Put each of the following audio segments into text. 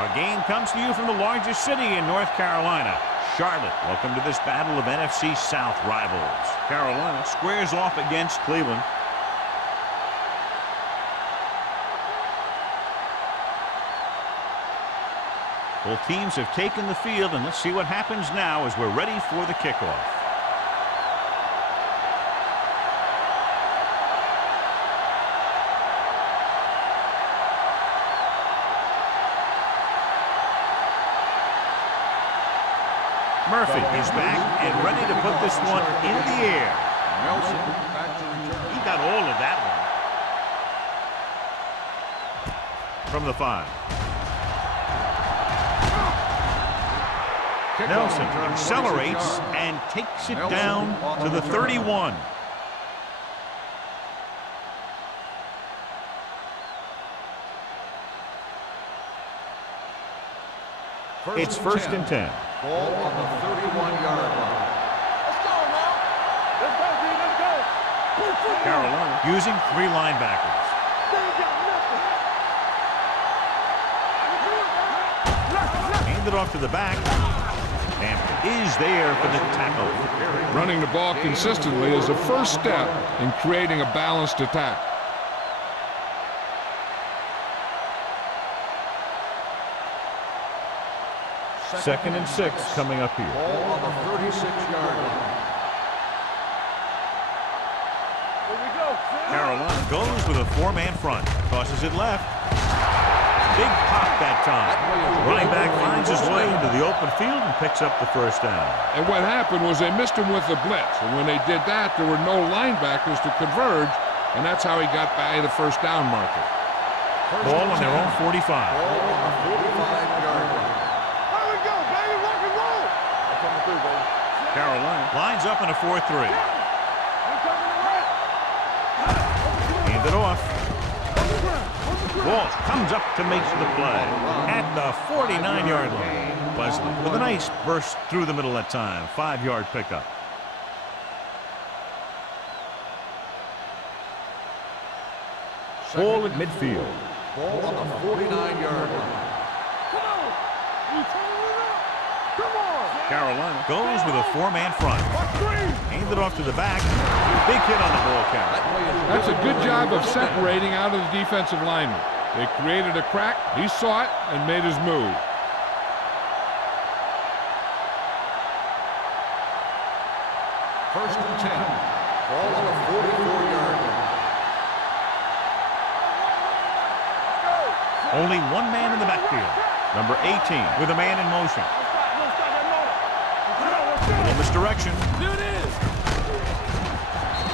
Our game comes to you from the largest city in North Carolina, Charlotte. Welcome to this battle of NFC South rivals. Carolina squares off against Cleveland. Both teams have taken the field, and let's see what happens now as we're ready for the kickoff. Murphy is back and ready to put this one in the air. Nelson back to return. He got all of that one. From the 5. Nelson accelerates and takes it down to the 31. It's first and 10. Ball on the 31-yard line. Let's go, now. Let's go, D. Let's go. Carolina using 3 linebackers. Handed off to the back. And is there for the tackle. Running the ball consistently is the first step in creating a balanced attack. Second and 6 coming up here. Ball on the 36-yard line. Here we go. Carolina goes with a 4-man front. Tosses it left. Big pop that time. Running back finds his way into the open field and picks up the first down. And what happened was they missed him with the blitz. And when they did that, there were no linebackers to converge. And that's how he got by the first down marker. Ball on their own 45. Ball on the 45-yard line. Here we go, baby. Rock and roll. I'm coming through, baby. Carolina lines up in a 4-3. I'm coming to right. Hand it off. Walsh comes up to make the play at the 49-yard line. Wesley with a nice burst through the middle that time. 5-yard pickup. Ball at midfield. Ball on the 49-yard line. Come on. You turn it up. Come on. Carolina goes with a 4-man front. Watch 3. Handed off to the back. Big hit on the ball carrier. That's a good job of separating out of the defensive lineman. They created a crack, he saw it, and made his move. First and 10. Ball on the 44-yard line. Only 1 man in the backfield. Number 18 with a man in motion. A little misdirection. There it is.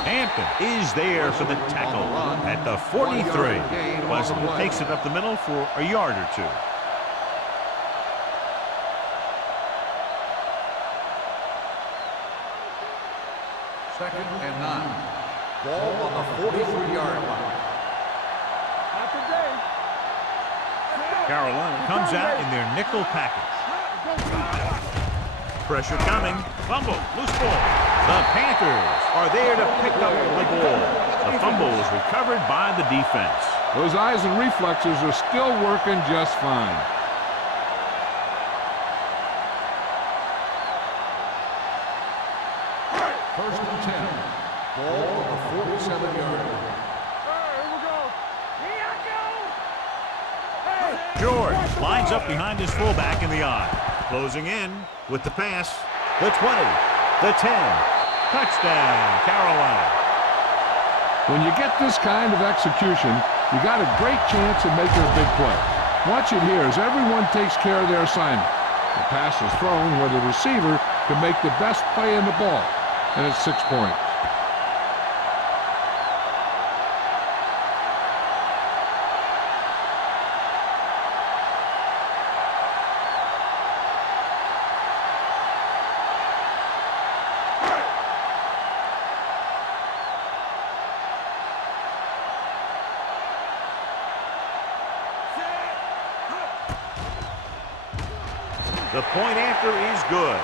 Hampton is there for the tackle at the 43. Wesley takes it up the middle for a yard or 2. Second and 9. Ball on the 43-yard line. Not today. Carolina comes out in their nickel package. Pressure coming. Fumble. Loose ball. The Panthers are there to pick up the ball. The fumble is recovered by the defense. Those eyes and reflexes are still working just fine. First and 10. Ball on the 47-yard line. Here we go. Here I go. Hey. George lines up behind his fullback in the eye. Closing in with the pass. The 20. The 10. Touchdown, Carolina. When you get this kind of execution, you got a great chance of making a big play. Watch it here as everyone takes care of their assignment. The pass is thrown where the receiver can make the best play in the ball, and it's 6 points. The point after is good.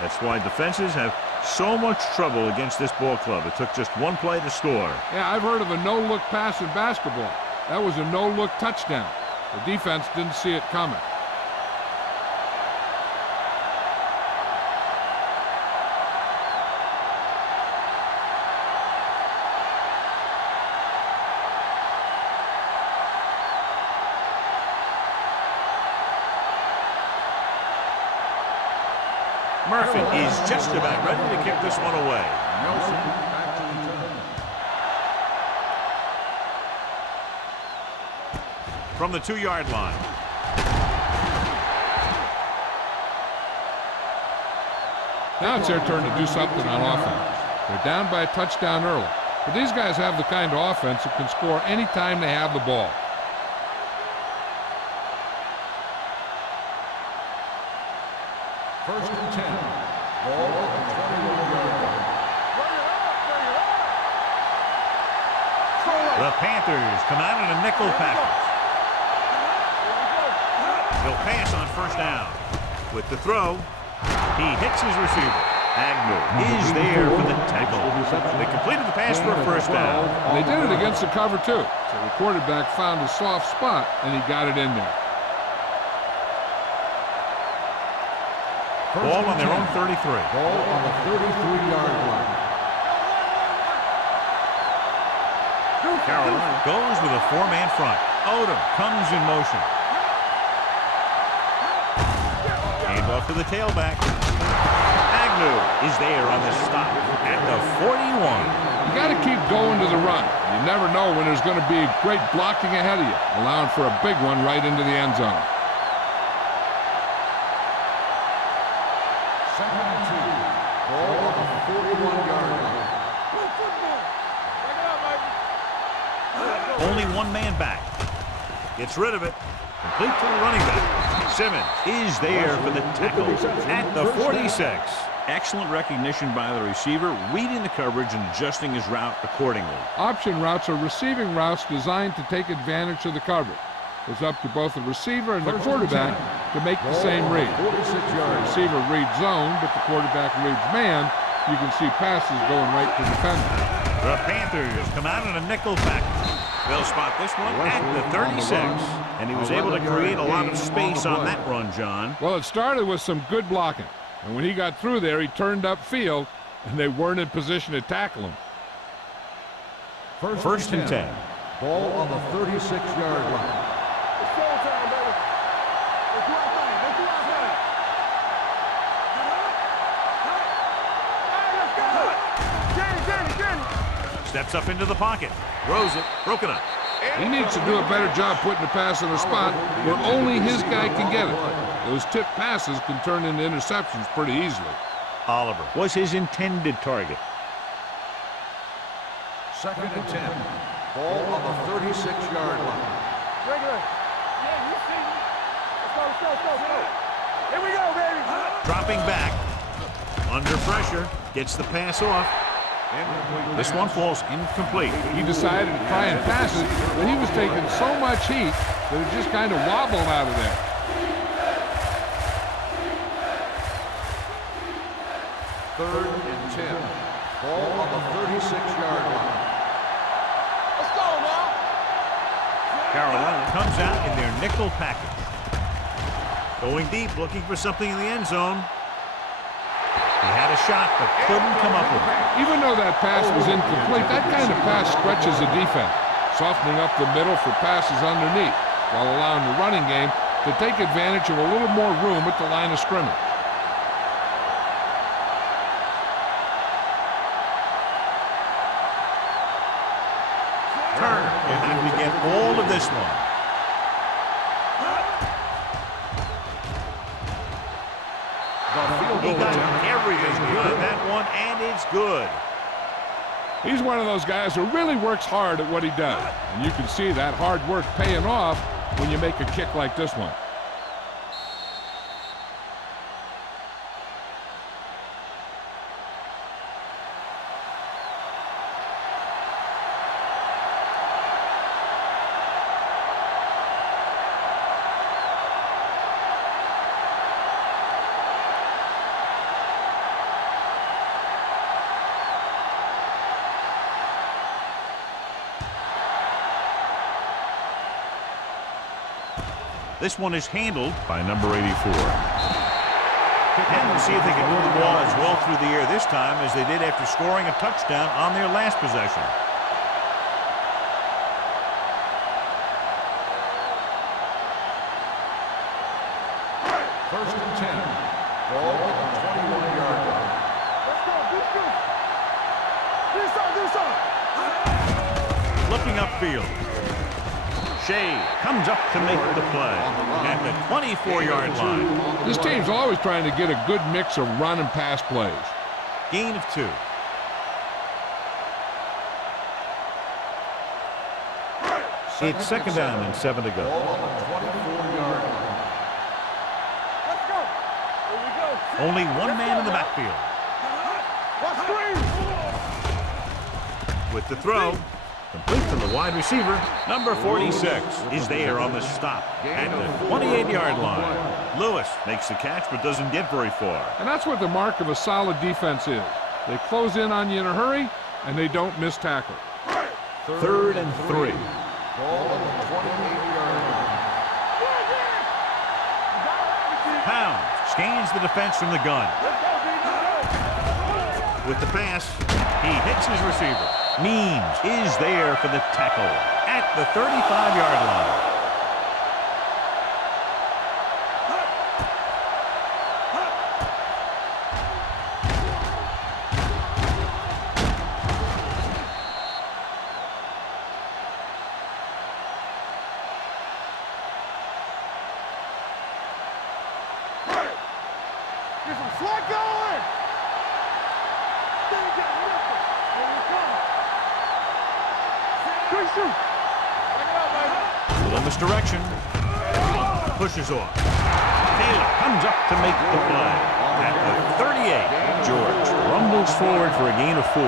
That's why defenses have so much trouble against this ball club. It took just 1 play to score. Yeah, I've heard of a no-look pass in basketball. That was a no-look touchdown. The defense didn't see it coming. Murphy is just about ready to kick this one away. Nelson back to return. From the 2-yard line. Now it's their turn to do something on offense. They're down by a touchdown early. But these guys have the kind of offense that can score any time they have the ball. First and 10. Ball at the 21-yard line. The Panthers come out in a nickel package. He'll pass on first down. With the throw, he hits his receiver. Agnew is there for the tackle. They completed the pass for a first down. And they did it against the cover, too. So the quarterback found a soft spot, and he got it in there. Ball on their own 33. Ball on the 33-yard line. Carolina goes with a 4-man front. Odom comes in motion. Hand off to the tailback. Agnew is there on the stop at the 41. You got to keep going to the run. You never know when there's going to be great blocking ahead of you, allowing for a big one right into the end zone. Second and 2. Ball on the 41-yard line. Only one man back. Gets rid of it. Complete to the running back. Simmons is there for the tackle at the 46. Excellent recognition by the receiver, reading the coverage and adjusting his route accordingly. Option routes are receiving routes designed to take advantage of the coverage. It's up to both the receiver and the quarterback to make the same read. The receiver reads zone, but the quarterback reads man. You can see passes going right to the defender. The Panthers come out in a nickel package. They'll spot this one at the 36. And he was able to create a lot of space on that run, John. Well, it started with some good blocking. And when he got through there, he turned upfield, and they weren't in position to tackle him. First and 10. Ball on the 36-yard line. Steps up into the pocket. Throws it. Broken up. He needs to do a better job putting the pass in a spot where only his guy can get it. Those tip passes can turn into interceptions pretty easily. Oliver was his intended target. Second and 10. Ball on the 36-yard line. Regular. Yeah, you see me. Let's go. Here we go, baby. Dropping back. Under pressure. Gets the pass off. This one falls incomplete. He decided to try and pass it, but he was taking so much heat that it just kind of wobbled out of there. Third and 10. Ball on the 36-yard line. Let's go now. Carolina comes out in their nickel package. Going deep, looking for something in the end zone. He had a shot, but couldn't come up with it. Even though that pass was incomplete, that kind of pass stretches the defense, softening up the middle for passes underneath, while allowing the running game to take advantage of a little more room at the line of scrimmage. Turner will have to get all of this one. He got everything behind that one, and it's good. He's one of those guys who really works hard at what he does. And you can see that hard work paying off when you make a kick like this one. This one is handled by number 84. And we'll see if they can move the ball as well through the air this time as they did after scoring a touchdown on their last possession. First and 10. Ball at the 21-yard line. Let's go. Do something. Looking upfield. Shea comes up to make the play at the 24-yard line. This team's always trying to get a good mix of run and pass plays. Gain of 2. It's second down and 7 to go. Ball on the 24-yard line. Let's go. Here we go. Only one man in the backfield. Watch screen. With the throw, complete to the wide receiver. Number 46 is there on the stop at the 28-yard line. Lewis makes the catch but doesn't get very far. And that's what the mark of a solid defense is. They close in on you in a hurry, and they don't miss tackle. Third and 3. Ball on the 28-yard line. Pound scans the defense from the gun. With the pass, he hits his receiver. Means is there for the tackle at the 35-yard line. Get some slack going. Here we come. Quick shoot. Back it up, baby. Little misdirection. Pushes off. Taylor comes up to make the play at the 38. George rumbles forward for a gain of 4.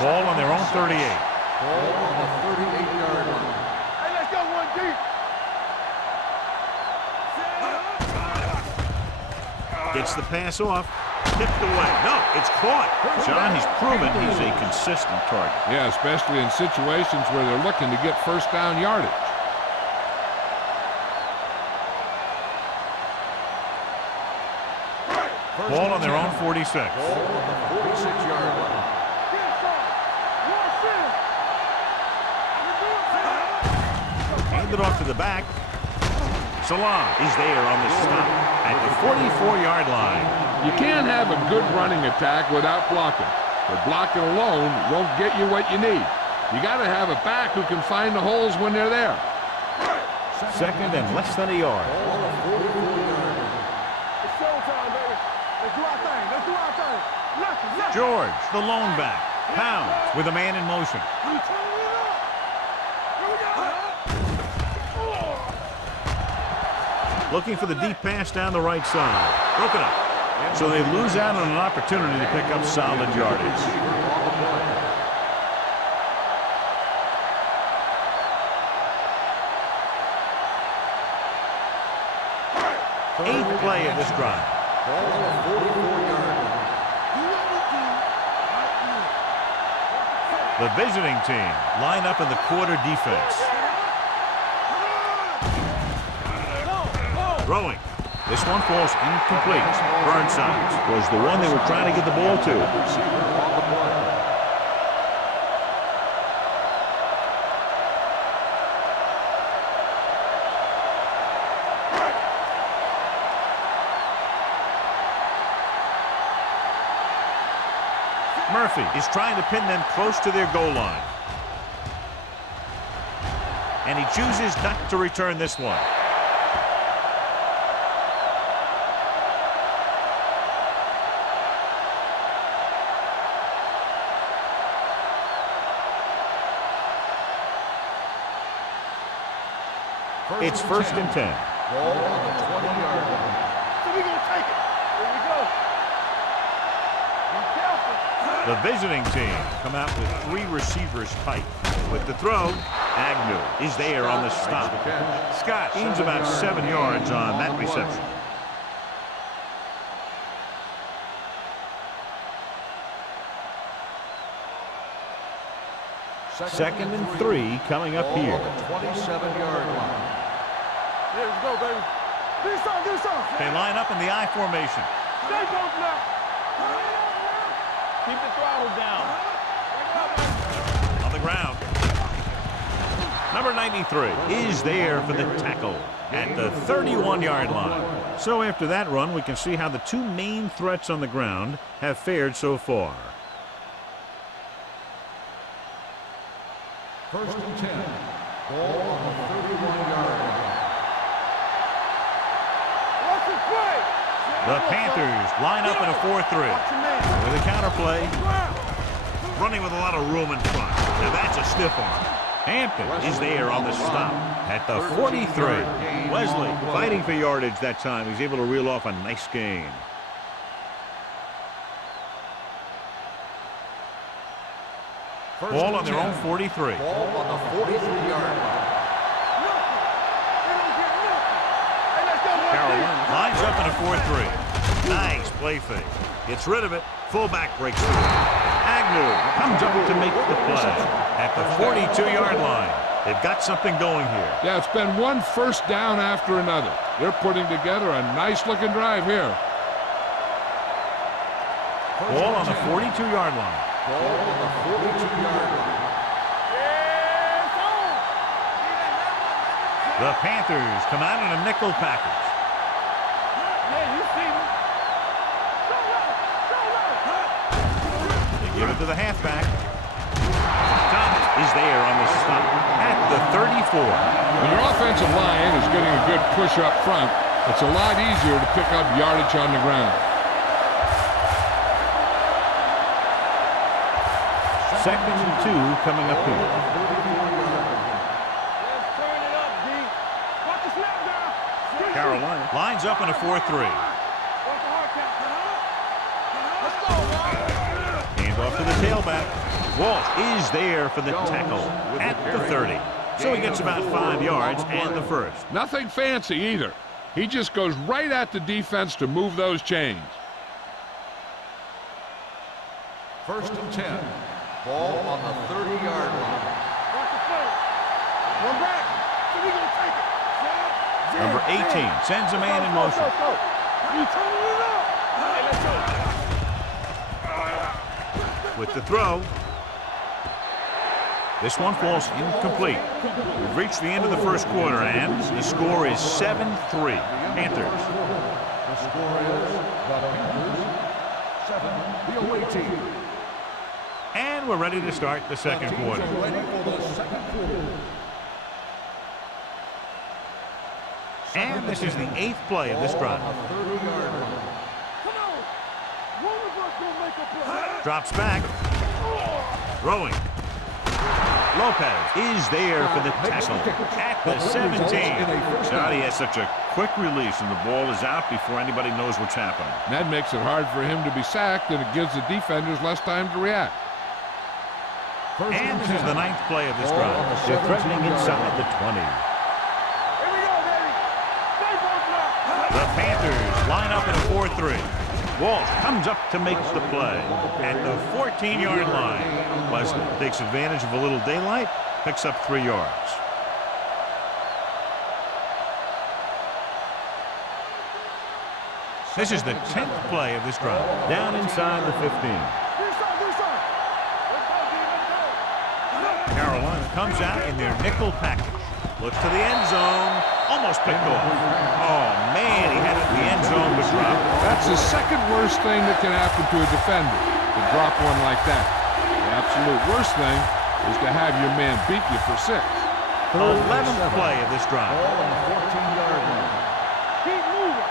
Ball on their own 38. Ball on the 38-yard line. Hey, let's go one deep. Gets the pass off. Tipped away. No, it's caught. John, he's proven he's a consistent target. Yeah, especially in situations where they're looking to get first down yardage. Ball on their own 46. Ball on the 46-yard line. Handed off to the back. Salam is there on the stop at the 44-yard line. You can't have a good running attack without blocking. But blocking alone won't get you what you need. You got to have a back who can find the holes when they're there. Second and less than a yard. Ball on the 44-yard line. It's showtime, baby. Let's do our thing. Left. George, the lone back. Pounds with a man in motion. Looking for the deep pass down the right side. Broken up. So they lose out on an opportunity to pick up solid yardage. Eighth play of this drive. Ball on the 44-yard line. The visiting team line up in the quarter defense. Throwing. This one falls incomplete. Burnside was the one they were trying to get the ball to. Murphy is trying to pin them close to their goal line. And he chooses not to return this one. It's first and 10. Ball on the 20-yard line. So we're going to take it. Here we go. Be careful. The visiting team come out with 3 receivers tight. With the throw, Agnew is there on the stop. Scott gains about 7 yards on that reception. 2nd and 3 coming up here. 27-yard line. Here we go, baby. Do something. They line up in the I formation. Stay close now. Keep the throttle down. On the ground. Number 93 is there for the tackle at the 31-yard line. So after that run, we can see how the two main threats on the ground have fared so far. 1st and 10. Ball on the 31-yard line. Watch it play. The Panthers line up in a 4-3 with a counter play. Running with a lot of room in front. Now that's a stiff arm. Hampton is there on the stop at the 43. Wesley fighting for yardage that time. He's able to reel off a nice gain. Ball on their own 43. Ball on the 43-yard line. Carolina lines up in a 4-3. Nice play fake. Gets rid of it. Fullback breaks through. Agnew comes up to make the play at the 42-yard line. They've got something going here. Yeah, it's been one first down after another. They're putting together a nice-looking drive here. Ball on the 42-yard line. Ball on the 42-yard line. The Panthers come out in a nickel package. They give it to the halfback. Thomas is there on the stop at the 34. When your offensive line is getting a good push up front, it's a lot easier to pick up yardage on the ground. 2nd and 2 coming up here. Carolina lines up in a 4-3. Hand off to the tailback. Walsh is there for the tackle at the 30. So he gets about 5 yards and the first. Nothing fancy either. He just goes right at the defense to move those chains. 1st and 10. Ball on the 30-yard line. One back. So we gonna take it. Number 18 sends a man in motion. You turning it up. Hey, let's go. With the throw. This one falls incomplete. We've reached the end of the first quarter, and the score is 7-3. Panthers. The score is the Panthers 7, the away team. And we're ready to start the second quarter. Ready for the second quarter. And this is the 8th play of this drive. On the 30-yard line. Come on. One of us gonna make a play. Drops back. Throwing. Lopez is there for the tackle at the 17. Johnny has such a quick release, and the ball is out before anybody knows what's happening. And that makes it hard for him to be sacked, and it gives the defenders less time to react. And this is the 9th play of this drive. They're threatening inside the 20. Here we go, baby. Stay close now. The Panthers line up in a 4-3. Walsh comes up to make the play at the 14-yard line. Wesley takes advantage of a little daylight, picks up 3 yards. This is the 10th play of this drive. Down inside the 15. Carolina comes out in their nickel package. Looks to the end zone. Almost picked off. Oh, man, he had it in the end zone but dropped. That's the second worst thing that can happen to a defender, to drop one like that. The absolute worst thing is to have your man beat you for 6. 11th play of this drive. Ball on the 14-yard line. Keep moving.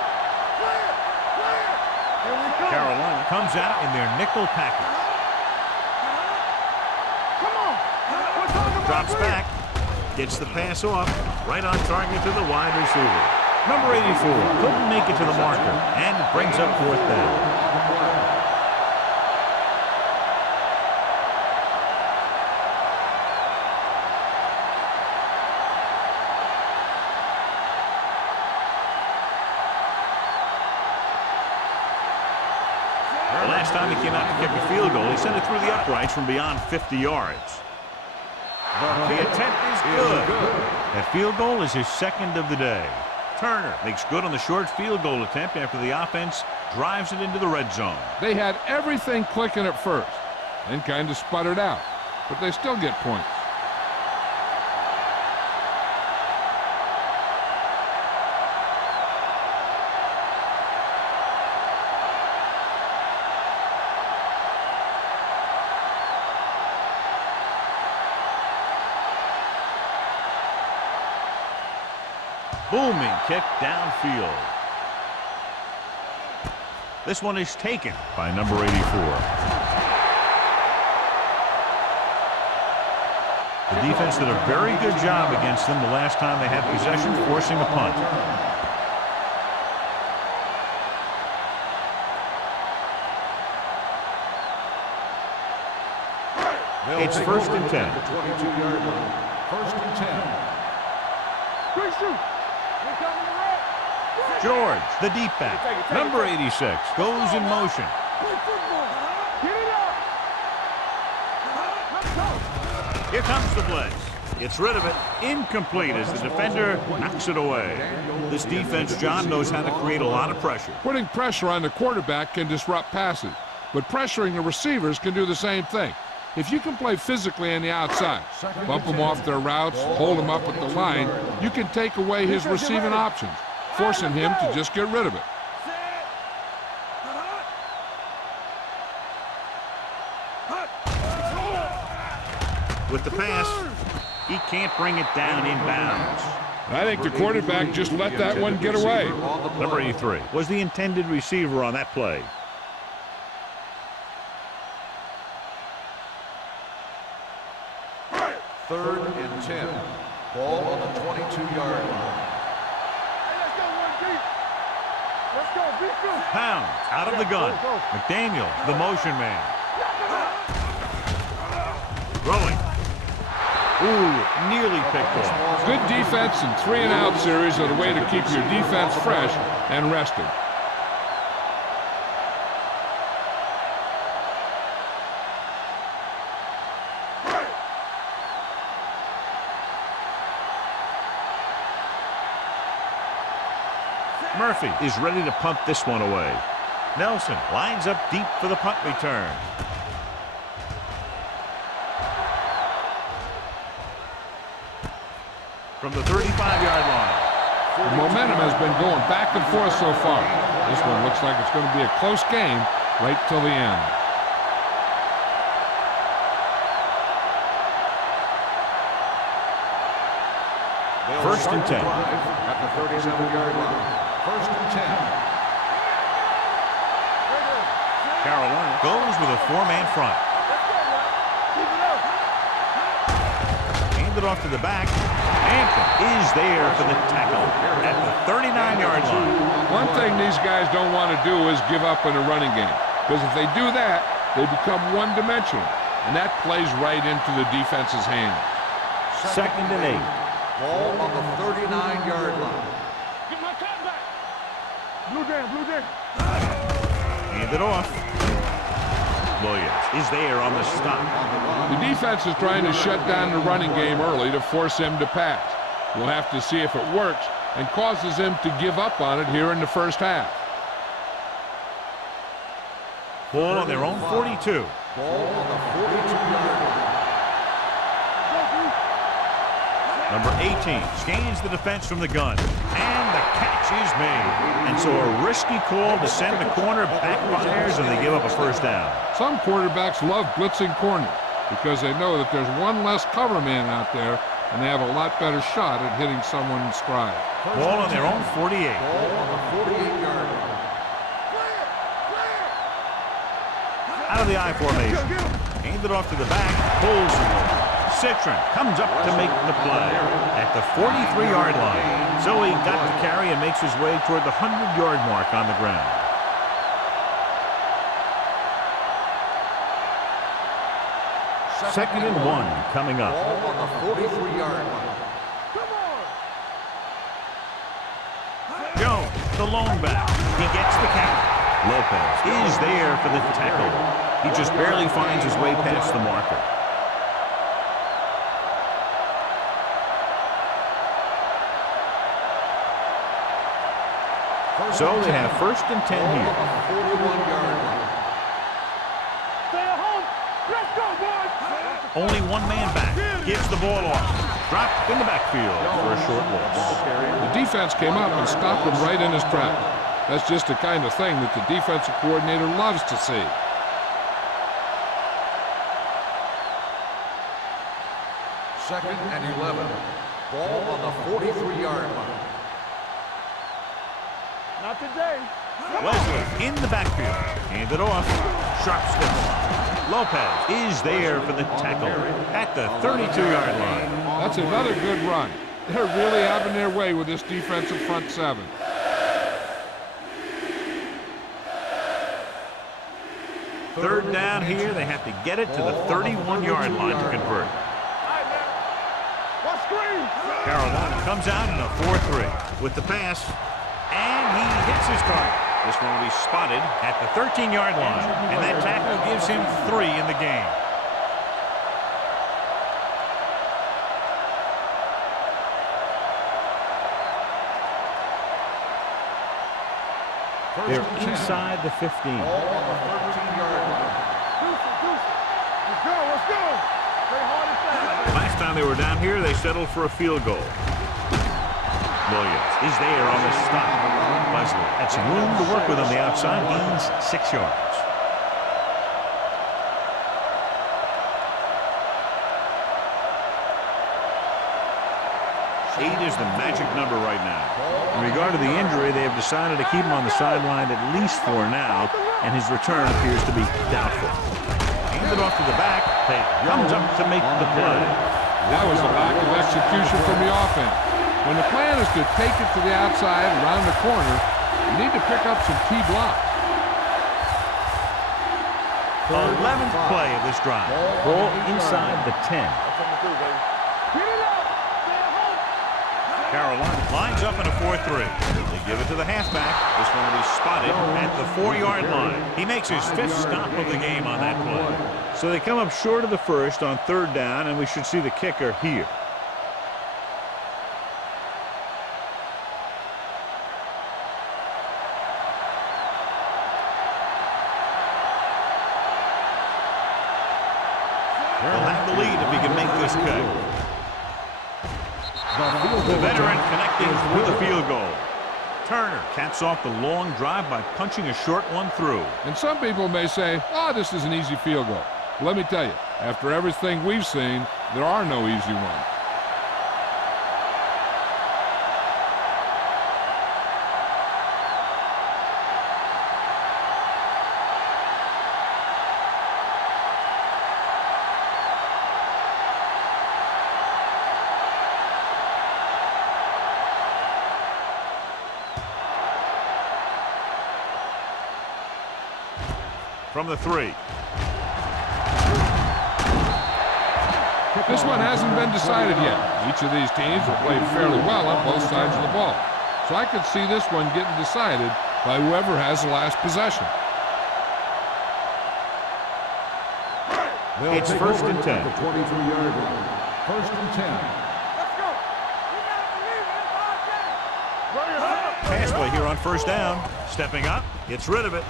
Play it. Here we go. Carolina comes out in their nickel package. Come on. We're talking about Drops three. back. Gets the pass off. Right on target to the wide receiver. Number 84 couldn't make it to the marker, and it brings up 4th down. Last time he came out to kick a field goal, he sent it through the uprights from beyond 50 yards. The attempt is good. That field goal is his second of the day. Turner makes good on the short field goal attempt after the offense drives it into the red zone. They had everything clicking at first, then kind of sputtered out, but they still get points. Booming kick downfield. This one is taken by number 84. The defense did a very good job against them the last time they had possession, forcing a punt. It's 1st and 10. 22-yard line. 1st and 10. Quick shoot. Here coming the red. George, the deep back, number 86, goes in motion. Get it up. Here comes the blitz. Gets rid of it. Incomplete as the defender knocks it away. This defense, John, knows how to create a lot of pressure. Putting pressure on the quarterback can disrupt passes, but pressuring the receivers can do the same thing. If you can play physically on the outside, bump them off their routes, hold them up at the line, you can take away his receiving options, forcing him to just get rid of it. With the pass, he can't bring it down inbounds. I think the quarterback just let that one get away. Number 83 was the intended receiver on that play. Third and 10. Ball on the 22-yard line. Hey, let's go, one deep. Let's go, beat you. Pounds out of the gun. McDaniel, the motion man. Throwing. Ooh, nearly picked off. Good defense and 3-and-out series are the way to keep your defense fresh and rested. Murphy is ready to punt this one away. Nelson lines up deep for the punt return. From the 35-yard line. The momentum has been going back and forth so far. This one looks like it's going to be a close game right till the end. First and 10. At the 37-yard line. First and 10. Carolina goes with a 4-man front. Handed off to the back. Anthem is there for the tackle at the 39-yard line. One thing these guys don't want to do is give up in a running game, because if they do that, they become one-dimensional, and that plays right into the defense's hands. 2nd and 8. Ball on the 39-yard line. Get my cat back. Blue jam, blue jam. Hand it off. Williams is there on the stop. The defense is trying to shut down the running game early to force him to pass. We'll have to see if it works and causes him to give up on it here in the first half. Ball on their own 42. Ball on the 42-yard line. Number 18 scans the defense from the gun, and the catch is made. And so a risky call to send the corner backfires, and they give up a first down. Some quarterbacks love blitzing corners because they know that there's one less cover man out there, and they have a lot better shot at hitting someone in stride. Ball on their own 48. Ball on the 48-yard line. Out of the I formation. Handed off to the back. Pulls him. Citron comes up to make the play at the 43-yard line. So he got the carry and makes his way toward the 100-yard mark on the ground. Second and 1 coming up. Ball on the 43-yard line. Jones, the lone back. He gets the carry. Lopez is there for the tackle. He just barely finds his way past the marker. So they have 1st and 10 Ball here. on the 41-yard line. Stay at home. Let's go, boys. Only one man back. Gives the ball off. Dropped in the backfield for a short loss. The defense came up and stopped him right in his tracks. That's just the kind of thing that the defensive coordinator loves to see. Second and 11. Ball on the 43-yard line. Not today. Wesley in the backfield. Handed off. Sharp slip. Lopez is there for the tackle at the 32-yard line. That's another good run. They're really having their way with this defensive front seven. Third down here. They have to get it to the 31-yard line to convert. What screen? Carolina comes out in a 4-3 with the pass, and he hits his target. This one will be spotted at the 13-yard line, and that tackle gives him 3 in the game. They're inside the 15. Ball on the 13-yard line. Let's go, let's go. Play hard and fast. Last time they were down here, they settled for a field goal. Williams is there on the stop. Wesley had some room to work with on the outside. Gains 6 yards. 8 is the magic number right now. In regard to the injury, they have decided to keep him on the sideline at least for now, and his return appears to be doubtful. Handed off to the back. They comes up to make the play. That was a lack of execution from the offense. When the plan is to take it to the outside around the corner, you need to pick up some key blocks. 11th play of this drive. Ball inside the 10. Get it up. Stay at home. Carolina lines up in a 4-3. They give it to the halfback. This one will be spotted at the 4-yard line. He makes his 5th stop of the game on that play. So they come up short of the first on 3rd down, and we should see the kicker here. He'll have the lead if he can make this cut. The veteran connecting with a field goal. Turner caps off the long drive by punching a short one through. And some people may say, oh, this is an easy field goal. Let me tell you, after everything we've seen, there are no easy ones. From the 3. This one hasn't been decided yet. Each of these teams have played fairly well on both sides of the ball. So I could see this one getting decided by whoever has the last possession. It's 1st and 10. 23-yard line. 1st and 10. Let's go. You gotta believe it. It's our game. Throw your head up. Pass play here on 1st down. Stepping up, gets rid of it.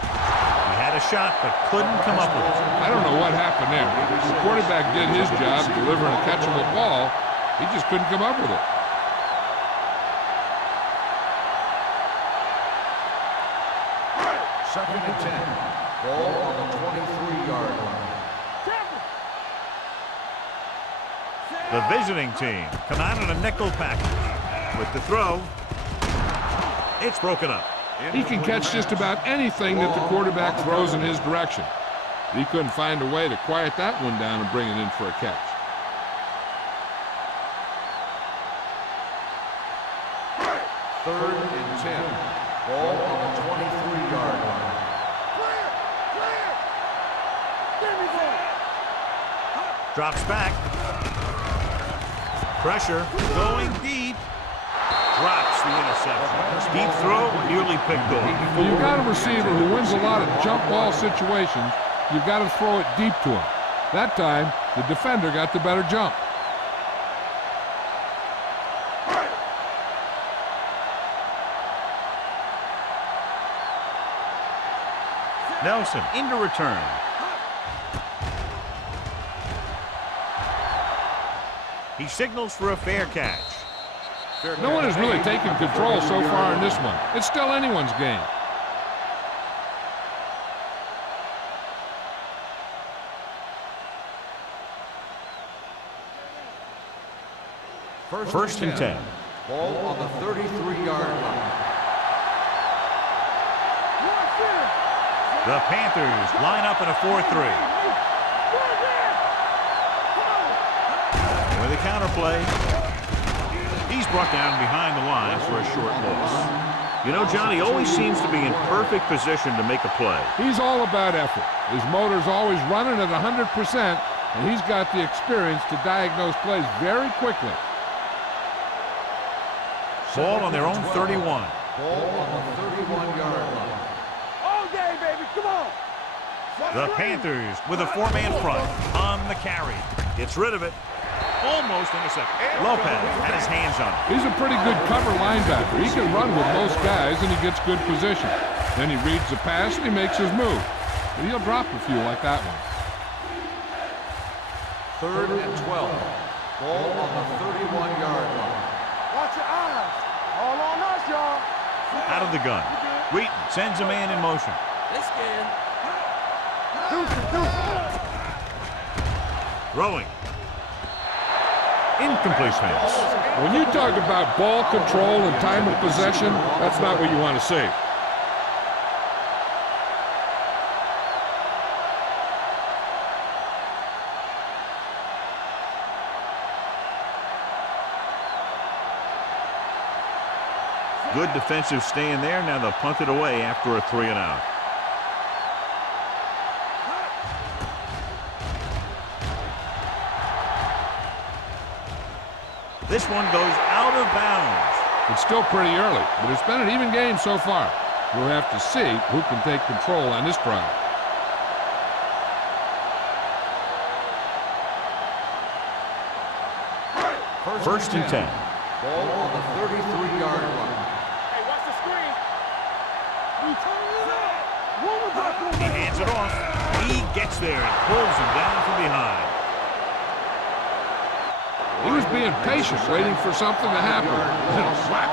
He had a shot, but couldn't come up with it. I don't know what happened there. The quarterback did his job delivering a catchable ball. He just couldn't come up with it. Second and 10. Ball on the 23-yard line. The visiting team come out in a nickel package. With the throw, it's broken up. He can catch just about anything that the quarterback throws in his direction. He couldn't find a way to quiet that one down and bring it in for a catch. Third and 10. Ball on the 23-yard line. Clear. Clear. Give me that. Drops back. Pressure going deep. Drops the interception. Deep throw, nearly picked off. When you've got a receiver who wins a lot of jump ball situations, you've got to throw it deep to him. That time, the defender got the better jump. Nelson into return. He signals for a fair catch. No one has really taken control so far in this one. It's still anyone's game. First and 10. Ball on the 33-yard line. The Panthers line up in a 4-3. With a counter play. He's brought down behind the line for a short loss. You know, John, he always seems to be in perfect position to make a play. He's all about effort. His motor's always running at 100%, and he's got the experience to diagnose plays very quickly. Ball on their own 31. Ball on the 31-yard line. All day, baby, come on. The Panthers with a four-man front on the carry. Gets rid of it. Almost intercepted. Lopez had his hands on it. He's a pretty good cover linebacker. He can run with most guys, and he gets good position. Then he reads the pass, and he makes his move. But he'll drop a few like that one. 3rd and 12. Ball on the 31-yard line. Watch your eyes. All on us, y'all. Out of the gun. Wheaton sends a man in motion. Throwing. Incomplete pass. When you talk about ball control and time of possession, that's not what you want to see. Good defensive stand there. Now they'll punt it away after a 3-and-out. This one goes out of bounds. It's still pretty early, but it's been an even game so far. We'll have to see who can take control on this drive. First and 10. Ball on the 33-yard line. Hey, watch the screen. He hands it off. He gets there and pulls him down from behind. He was being patient, waiting for something to happen. Whack.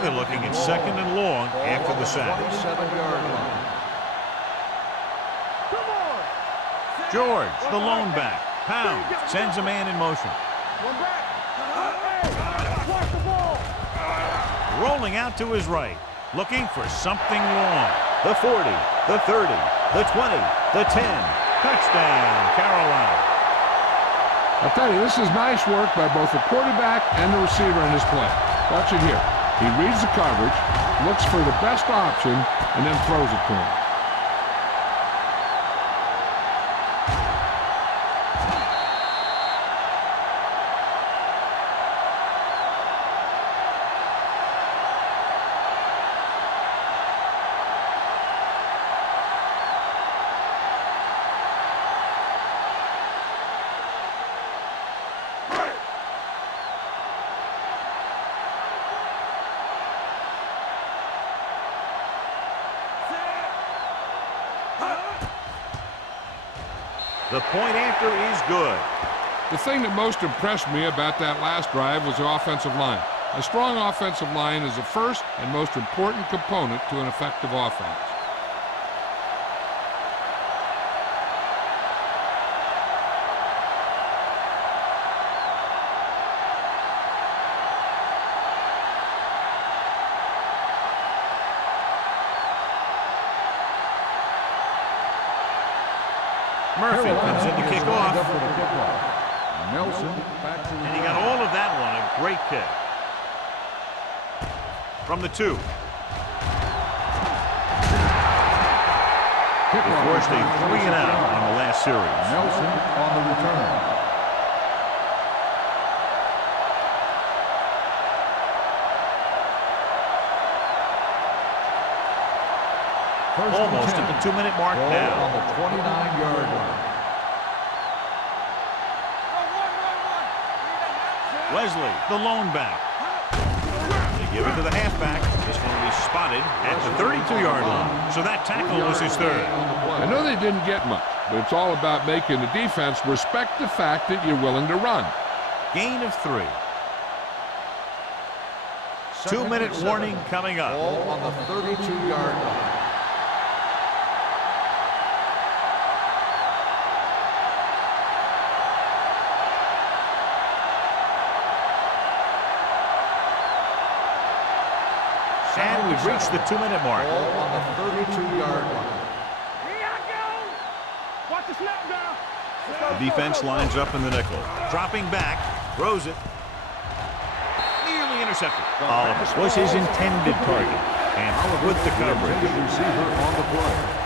Now they're looking at 2nd and long after the sack. 27-yard line. George, the lone back. Pound sends a man in motion. One back. Hey, watch the ball. Rolling out to his right. Looking for something long. The 40, the 30, the 20, the 10. Touchdown, Carolina. I'll tell you, this is nice work by both the quarterback and the receiver in this play. Watch it here. He reads the coverage, looks for the best option, and then throws it to him. The point after is good. The thing that most impressed me about that last drive was the offensive line. A strong offensive line is the first and most important component to an effective offense. Murphy comes in to kick off. Nelson back to And he got all of that one. A great kick. From the 2. They forced a 3-and-out on the last series. Nelson on the return. Almost at the 2-minute mark Ball now. on the 29-yard line. Wesley, the lone back. They give it to the halfback. This one will be spotted at the 32-yard line. So that tackle was his third. I know they didn't get much, but it's all about making the defense respect the fact that you're willing to run. Gain of 3. 2-minute warning coming up. Ball on the 32-yard line. And we've reached the 2-minute mark. Ball on the 32-yard line. Watch the snap down. The defense lines up in the nickel. Dropping back, throws it. Nearly intercepted. Oliver was his intended target. And with the coverage. Receiver on the play.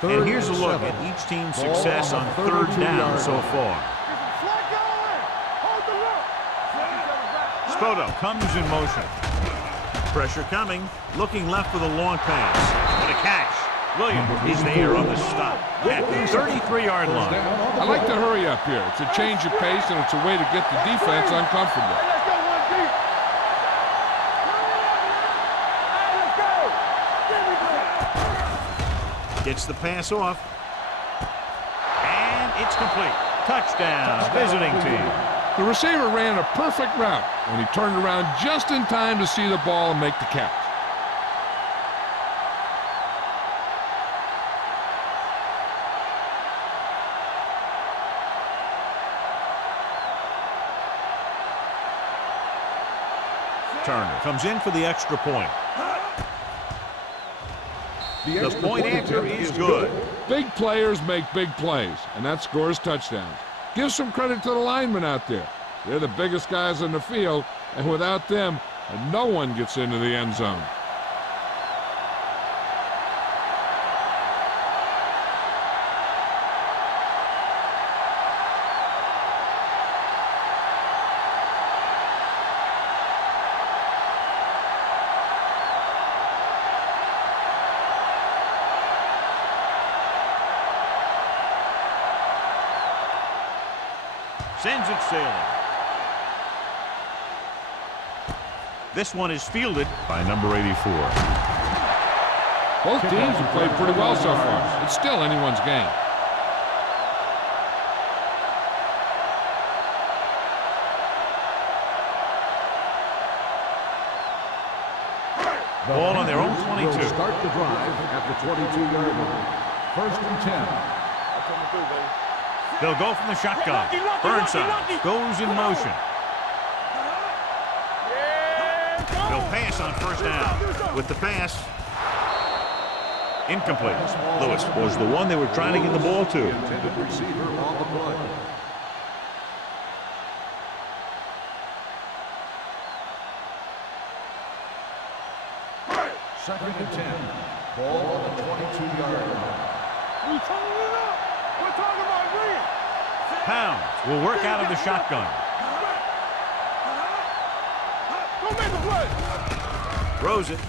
And here's a look at each team's success on third down so far. Spoto comes in motion. Pressure coming. Looking left for the long pass. What a catch. Williams is there on the stop at the 33-yard line. I like to hurry up here. It's a change of pace, and it's a way to get the defense uncomfortable. Let's go, one deep. Let's go. There we go. Gets the pass off. And it's complete. Touchdown, visiting team. The receiver ran a perfect route, and he turned around just in time to see the ball and make the catch. Turner comes in for the extra point. The point after is good. Big players make big plays, and that scores touchdowns. Give some credit to the linemen out there. They're the biggest guys on the field, and without them, no one gets into the end zone. Sends it sailing. This one is fielded by number 84. Both teams have played pretty well so far. It's still anyone's game. Ball on their own 22. Will start the drive at the 22-yard line. 1st and 10. They'll go from the shotgun. Burnside goes in motion. They'll pass on first down. With the pass, incomplete. Lewis was the one they were trying to get the ball to. Intended receiver on the play. Second and 10. Ball on the 22-yard line. We turning it up. We're talking about green. Pounds will work out of the shotgun. Go make a play. Throws it.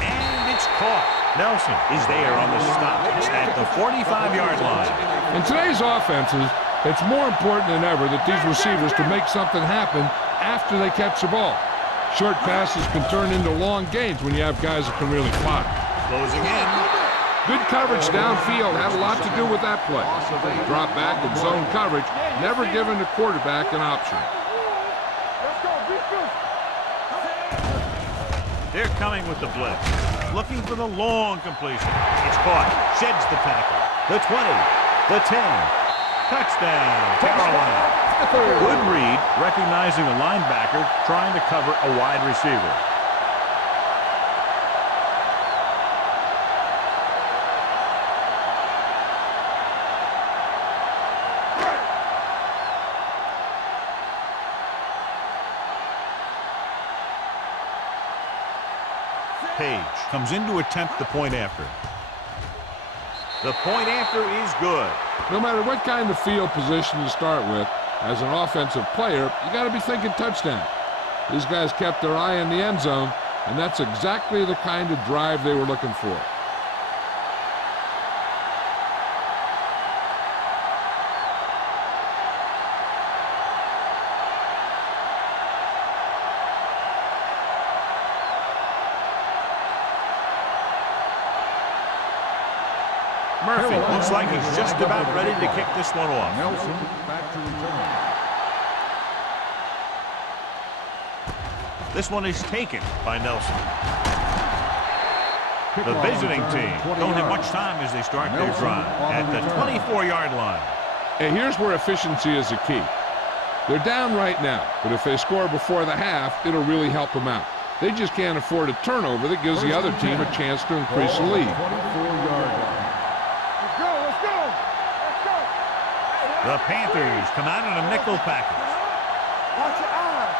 And it's caught. Nelson is there on the stop at the 45-yard line. In today's offenses, it's more important than ever that these receivers can make something happen after they catch the ball. Short passes can turn into long gains when you have guys that can really fly. Closing in. Good coverage downfield had a lot to do with that play. Drop back and zone coverage, never giving the quarterback an option. Let's go. Beat this. They're coming with the blitz. Looking for the long completion. It's caught. Sheds the tackle. The 20. The 10. Touchdown, Carolina. Good read, recognizing a linebacker trying to cover a wide receiver. Page comes in to attempt the point after. The point after is good. No matter what kind of field position you start with, as an offensive player, you got to be thinking touchdown. These guys kept their eye on the end zone, and that's exactly the kind of drive they were looking for. Murphy looks like he's just about ready to kick this one off. Nelson back to return. This one is taken by Nelson. The visiting team don't have much time as they start their drive at the 24-yard line. And here's where efficiency is the key. They're down right now, but if they score before the half, it'll really help them out. They just can't afford a turnover that gives the other team a chance to increase the lead. 24-yard line. Let's go, let's go, let's go. The Panthers come out in a nickel package. Watch your eyes.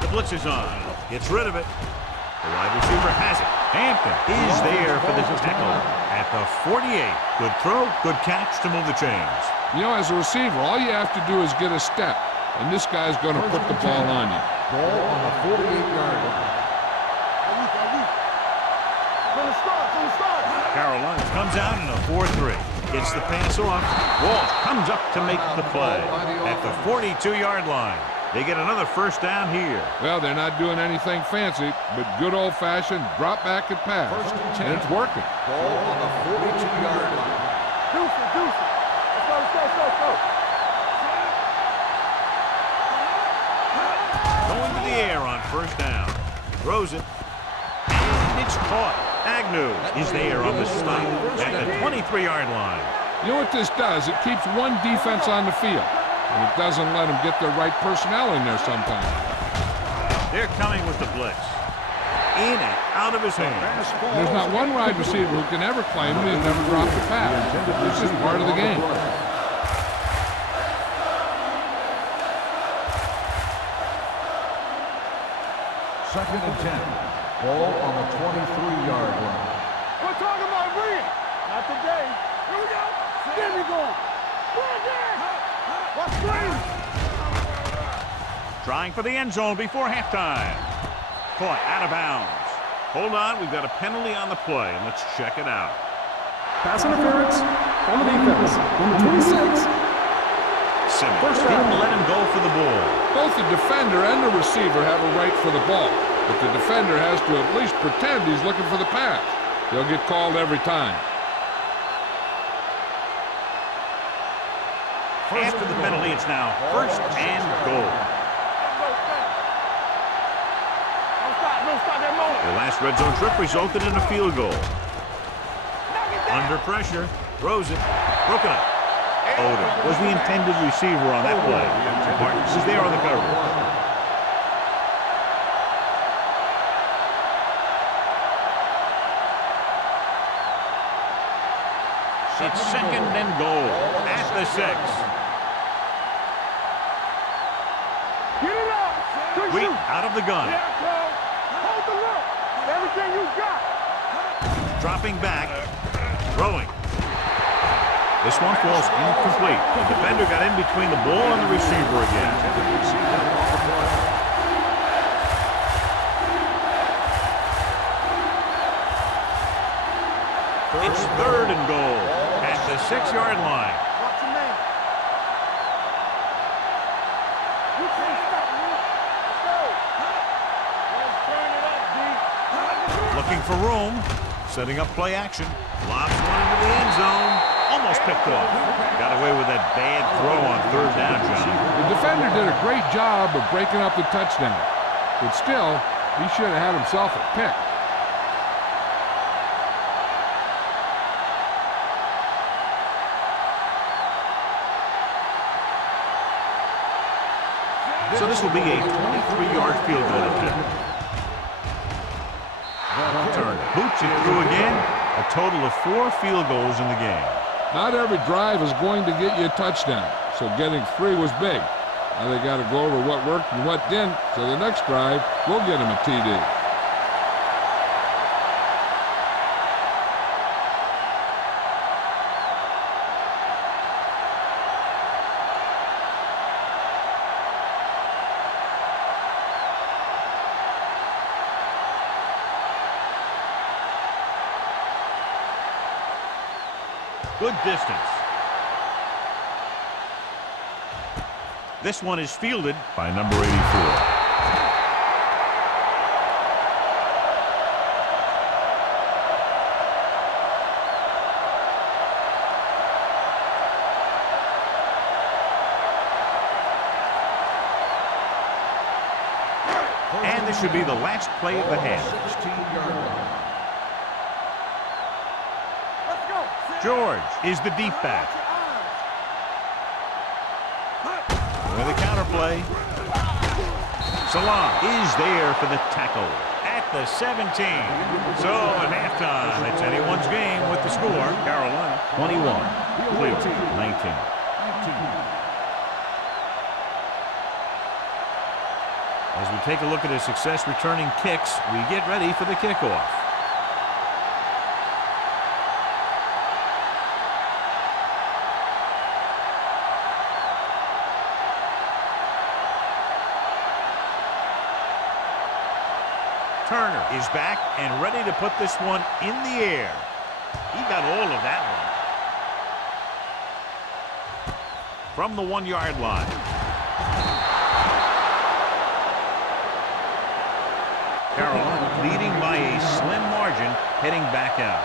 The blitz is on. Gets rid of it. The wide receiver has it. Hampton is there for the tackle at the 48. Good throw, good catch to move the chains. You know, as a receiver, all you have to do is get a step, and this guy's going to put the ball on you. Ball on the 48-yard line. From the start. Carolina comes out in a 4-3. Gets the pass off. Walsh comes up to make the play at the 42-yard line. They get another first down here. Well, they're not doing anything fancy, but good old-fashioned drop back and pass, and it's working. Ball on the 42-yard line. Deuce it. Let's go. Going to the air on first down. Throws it. And it's caught. Agnew is there on the stop at the 23-yard line. You know what this does? It keeps one defense on the field, and it doesn't let them get the right personnel in there sometimes. They're coming with the blitz. In and out of his hands. There's not one wide receiver who can ever claim that he's never dropped a pass. It's just part of the game. Second and 10. Ball on the 23-yard line. We're talking about Reed. Not today. Here we go. There we go. What's three? Trying for the end zone before halftime. Caught out of bounds. Hold on, we've got a penalty on the play, and let's check it out. Pass interference on the defense. Number 26. Simmons didn't let him go for the ball. Both the defender and the receiver have a right for the ball, but the defender has to at least pretend he's looking for the pass. They'll get called every time. After the penalty, it's now first and goal. The last red zone trip resulted in a field goal. Under pressure, throws it, broken up. Odom was the intended receiver on that play. Martins is there on the coverage. It's second and goal at the 6. Get it up. Good Wheat shoot. out of the gun. Hold the look. Everything you got. Dropping back, throwing. This one falls incomplete. The defender got in between the ball and the receiver again. It's third and goal at the 6-yard line. Watch your man. You can't stop me. Let's go. Let's turn it up, D. Looking for room. Setting up play action. Lobs one into the end zone. Almost picked off. Got away with that bad throw on third down, John. The defender did a great job of breaking up the touchdown, but still, he should have had himself a pick. So this will be a 23-yard field goal attempt. Turner boots it through again. A total of 4 field goals in the game. Not every drive is going to get you a touchdown, so getting 3 was big. Now they got to go over what worked and what didn't, so the next drive will get him a TD. Good distance. This one is fielded by number 84. This should be the last play of the half. 16-yard line. Let's go. George is the deep back. With a counter play. Salam is there for the tackle at the 17. So at halftime, it's anyone's game with the score. Carolina 21, Cleveland 19. As we take a look at his success returning kicks, we get ready for the kickoff. Turner is back and ready to put this one in the air. He got all of that one. From the 1-yard line. Carolina leading by a slim margin, heading back out.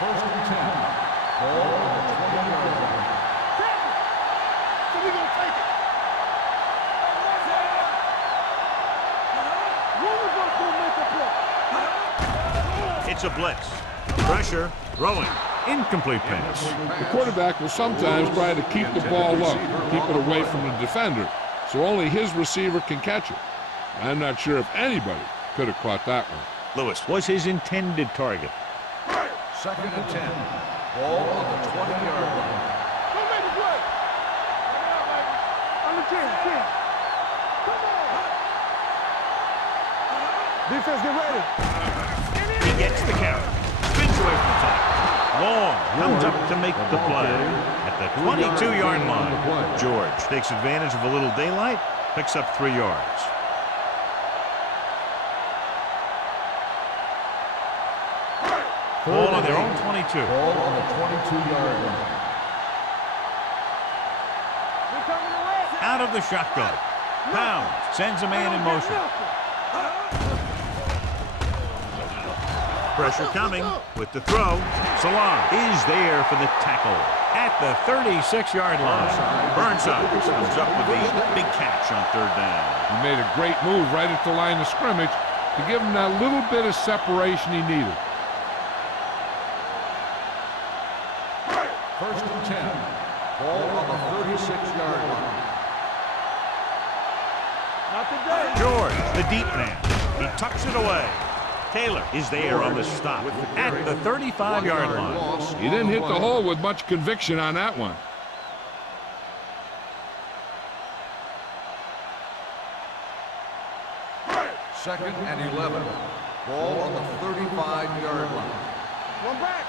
First and 10. Ball on the 20-yard line. So we're going to take it. Roosevelt going to make a play. It's a blitz. Pressure, throwing. Incomplete pass. The quarterback will sometimes try to keep the ball low, keep it away from the defender, so only his receiver can catch it. I'm not sure if anybody could have caught that one. Lewis was his intended target. Second and 10. Ball on the 20-yard line. Don't make the play. On the 10. Come on. Defense, get ready. He gets the carry. Spins away from the tackle. Long comes up to make the play at the 22-yard line. George takes advantage of a little daylight, picks up 3 yards. Ball on their own 22. Ball on the 22-yard line. We're coming away. Out of the shotgun. Pound sends a man in motion. Pressure coming with the throw. Salam is there for the tackle at the 36-yard line. Burnside comes up with a big catch on 3rd down. He made a great move right at the line of scrimmage to give him that little bit of separation he needed. First and 10. Ball on the 36-yard line. Not today. George, the deep man. He tucks it away. Taylor is there on the stop at the 35-yard line. He didn't hit the hole with much conviction on that one. Second and 11. Ball on the 35-yard line. One back.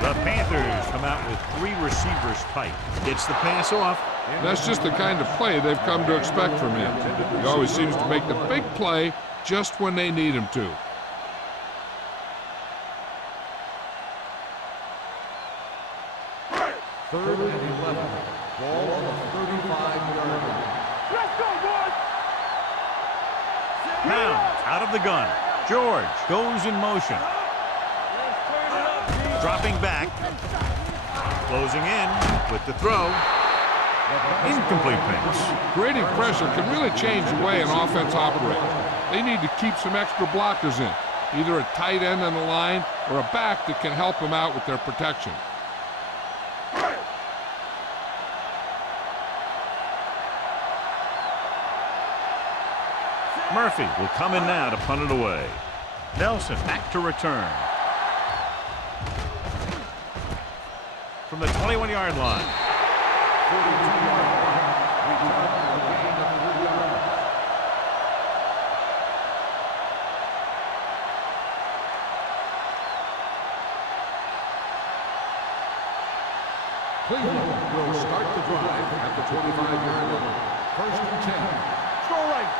The Panthers come out with 3 receivers tight. Gets the pass off. That's just the kind of play they've come to expect from him. He always seems to make the big play just when they need him to. Third and 11. Ball on the 35-yard line. Let's go, boys. Pound out of the gun. George goes in motion. Dropping back. Closing in with the throw. Incomplete pass. Creating pressure can really change the way an offense operates. They need to keep some extra blockers in, either a tight end on the line or a back that can help them out with their protection. Murphy will come in now to punt it away. Nelson back to return. From the 21-yard line. 42-yard line. Return for a gain of 3 yards. Cleveland will start the drive at the 25-yard line. First and 10. Go right.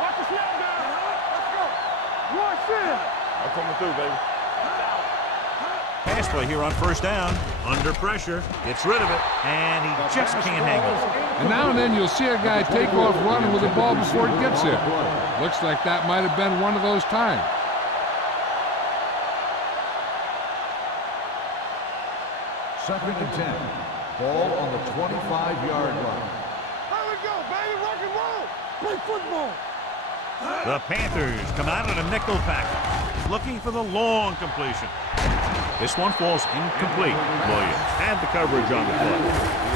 Watch the snap down. Let's go. One sin. I'm coming through, baby. Pass play here on 1st down. Under pressure. Gets rid of it. And he just can't hang on. And now and then you'll see a guy take off running with the ball before he gets there. Looks like that might have been one of those times. Second and 10. Ball on the 25-yard line. Here we go, baby. Rock and roll. Play football. The Panthers come out in a nickel package, looking for the long completion. This one falls incomplete. Williams had the coverage on the play.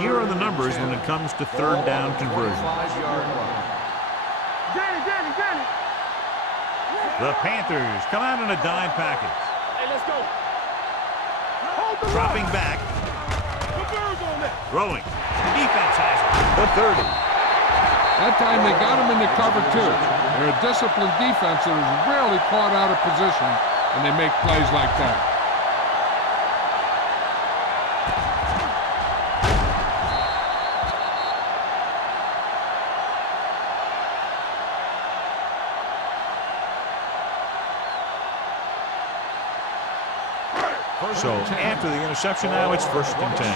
Here are the numbers when it comes to third down conversions. The Panthers come out in a dime package. Hey, let's go. Dropping back. Throwing. Defense has it. The 30. That time they got him into cover two. They're a disciplined defense that is rarely caught out of position, and they make plays like that. So after the interception, now it's 1st and 10.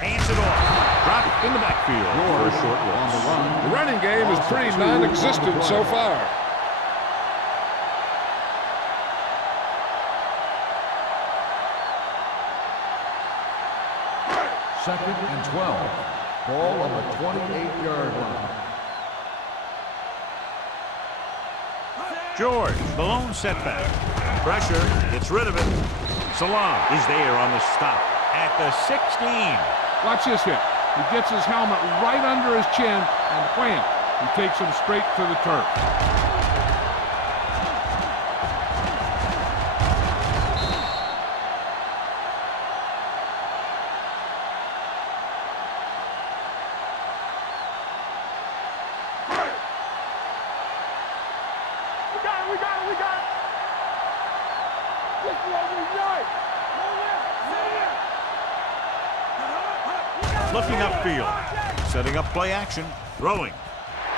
Hands it off. Drop in the backfield for a short loss. The running game is pretty non-existent so far. Second and 12. Ball on the 28-yard line. George, the lone setback. Pressure, gets rid of it. Salam is there on the stop at the 16. Watch this hit. He gets his helmet right under his chin, and wham, he takes him straight to the turf. Looking upfield, setting up play action, throwing.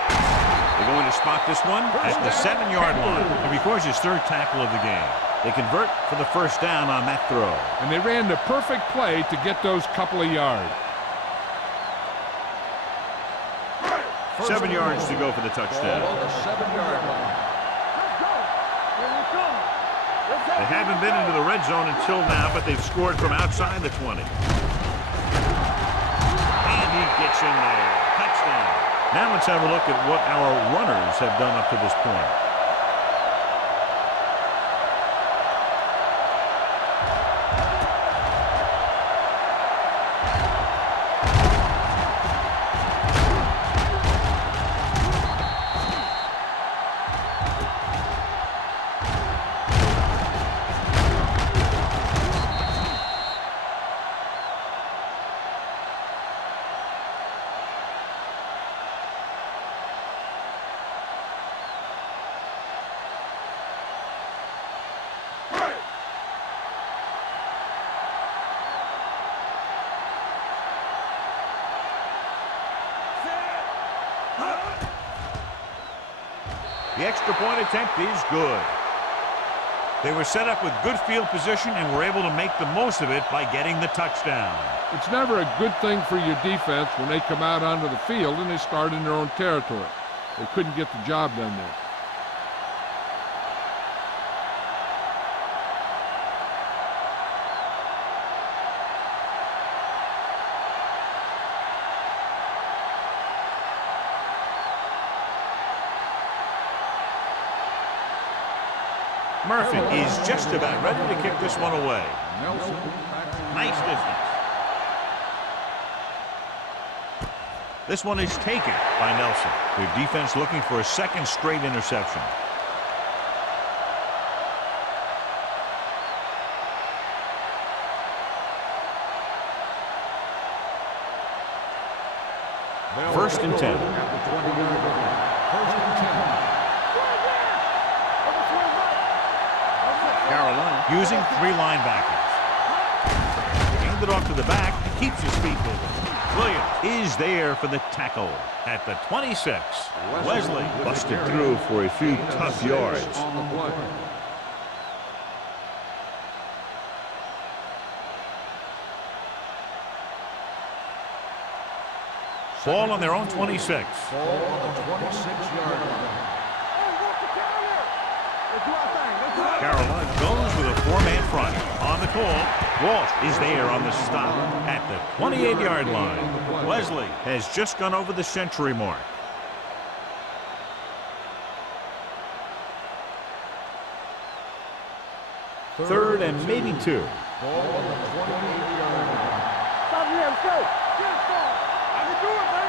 They're going to spot this one at the 7-yard line. It records his 3rd tackle of the game. They convert for the 1st down on that throw. And they ran the perfect play to get those couple of yards. 7 yards to go for the touchdown. Ball on the 7-yard line. They haven't been into the red zone until now, but they've scored from outside the 20. He gets in there. Touchdown. Now let's have a look at what our runners have done up to this point. The extra point attempt is good. They were set up with good field position and were able to make the most of it by getting the touchdown. It's never a good thing for your defense when they come out onto the field and they start in their own territory. They couldn't get the job done there. Murphy is just about ready to kick this one away. Nice distance. This one is taken by Nelson. Their defense looking for a 2nd straight interception. First and 10. First and 10. Carolina using 3 linebackers. Hand it off to the back. Keeps his feet moving. Williams is there for the tackle at the 26. Wesley busted through for a few tough yards. Ball on their own 26. Ball on the 26-yard line. Carolina goes with a four-man front. On the call, Walsh is there on the stop at the 28-yard line. Wesley has just gone over the century mark. Third and maybe 2. Ball on the 28-yard line. Stop here, let's go. I can do it, baby.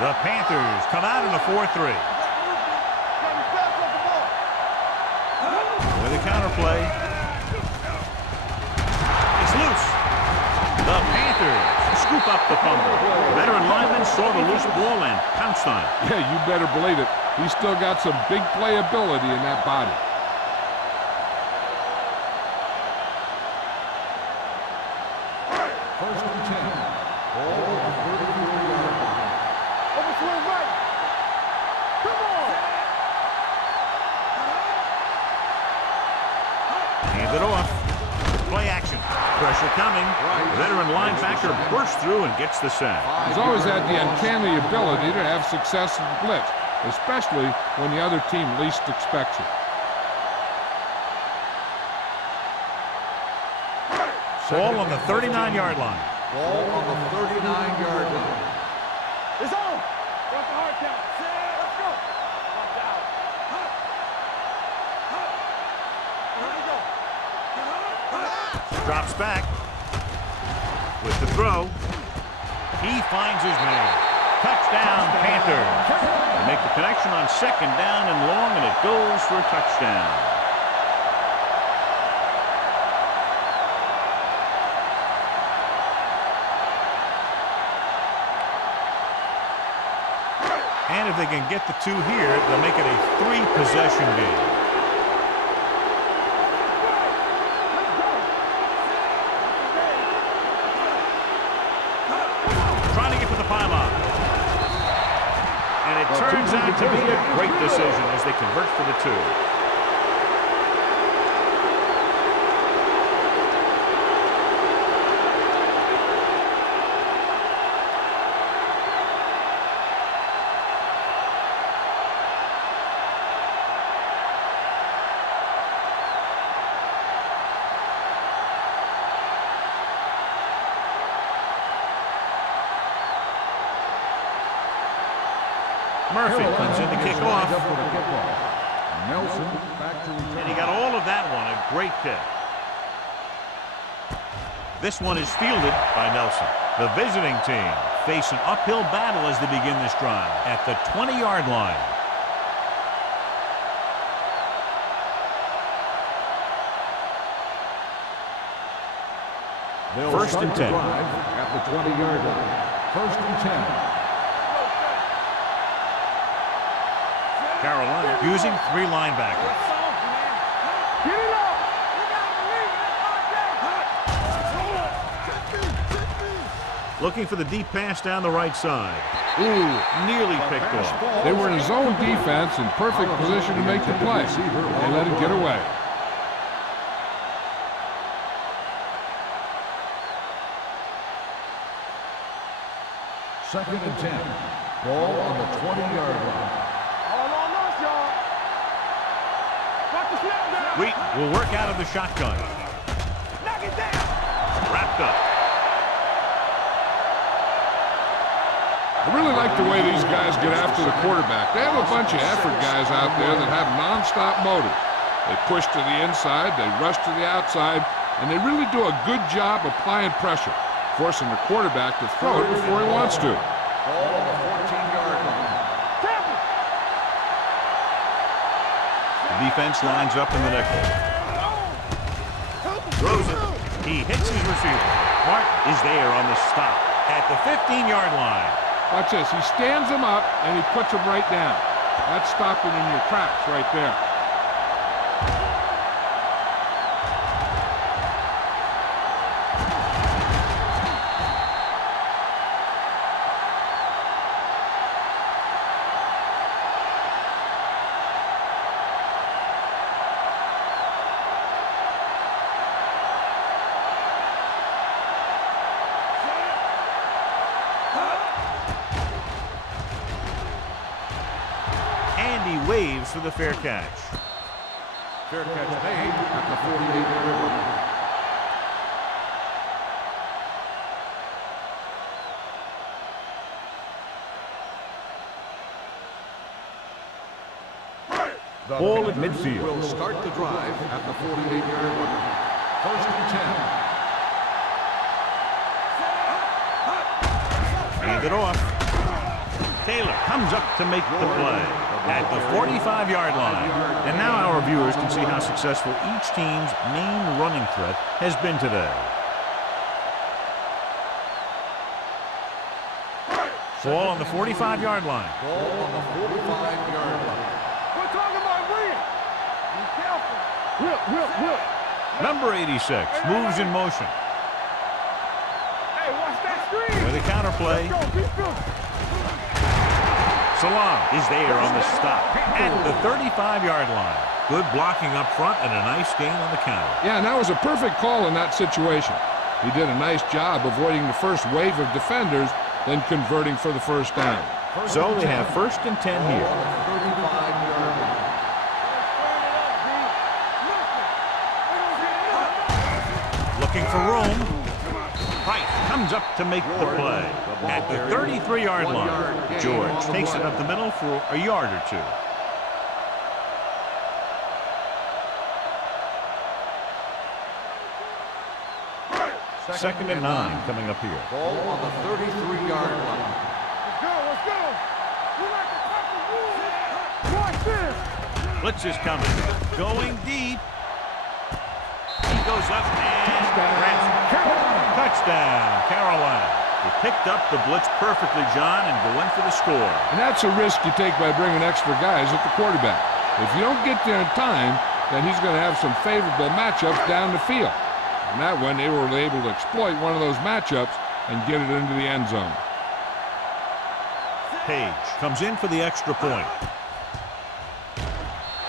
The Panthers come out in a 4-3. With a counter play. It's loose. The Panthers scoop up the fumble. The veteran lineman saw the loose ball and pounced on it. Yeah, you better believe it. He's still got some big playability in that body. First and 10. Ball on the 34-yard line. Overswing right. Come on. Hands it off. Play action. Pressure coming. Veteran linebacker bursts through and gets the sack. He's always had the uncanny ability to have success in the blitz, especially when the other team least expects it. Ball on the 39-yard line. Ball on the 39-yard line. It's on. What's the hard count? Let's go. Watch out. Here we go. Drops back. With the throw. He finds his man. Touchdown, Panthers. They make the connection on second down and long, and it goes for a touchdown. And if they can get the 2 here, they'll make it a 3-possession game. Trying to get to the pylon. And it turns out to be a great decision as they convert for the 2. Murphy comes in to kick off. Nelson back to return. And he got all of that one. A great kick. This one is fielded by Nelson. The visiting team face an uphill battle as they begin this drive at the 20-yard line. They'll First start and the 10. drive at the 20-yard line. First and 10. Carolina using 3 linebackers. Get it up. Looking for the deep pass down the right side. Ooh, nearly picked off. They were in zone defense in perfect position to make the play. They let it get away. Second and 10. Ball on the 20-yard line. All on us, y'all. Watch the snap down. Wheat will work out of the shotgun. Knock it down. Wrapped up. I really like the way these guys get after the quarterback. They have a bunch of effort guys out there that have nonstop motive. They push to the inside, they rush to the outside, and they really do a good job applying pressure, forcing the quarterback to throw it before he wants to. Ball on the 14-yard line. The defense lines up in the nickel. Throws it. He hits his receiver. Martin is there on the stop at the 15-yard line. Watch this. He stands him up, and he puts him right down. That's stopping in your tracks right there. waves for the fair catch. Fair catch made at the 48-yard line. Ball at midfield. Will start the drive at the 48-yard line. First and 10. Hand it off. Taylor comes up to make the play at the 45-yard line. And now our viewers can see how successful each team's main running threat has been today. Ball on the 45-yard line. Ball on the 45-yard line. We're talking about winning. Be careful. Whip. Number 86 moves in motion. Hey, watch that screen. With a counterplay. Let's go. Keep going. Salam is there on the stop at the 35-yard line. Good blocking up front and a nice gain on the counter. Yeah, and that was a perfect call in that situation. He did a nice job avoiding the first wave of defenders, then converting for the first down. So they have first and 10 here. 35-yard line. Looking for room. Price comes up to make the play at the 33-yard line. George takes it up the middle for a yard or two. Second and 9 coming up here. Ball on the 33-yard line. Let's go. We like the top of the rule. Watch this. Blitz is coming. Going deep. He goes up and grabs it. Touchdown, Carolina. He picked up the blitz perfectly, John, and go in for the score. And that's a risk you take by bringing extra guys at the quarterback. If you don't get there in time, then he's going to have some favorable matchups down the field. And that one, they were able to exploit one of those matchups and get it into the end zone. Page comes in for the extra point.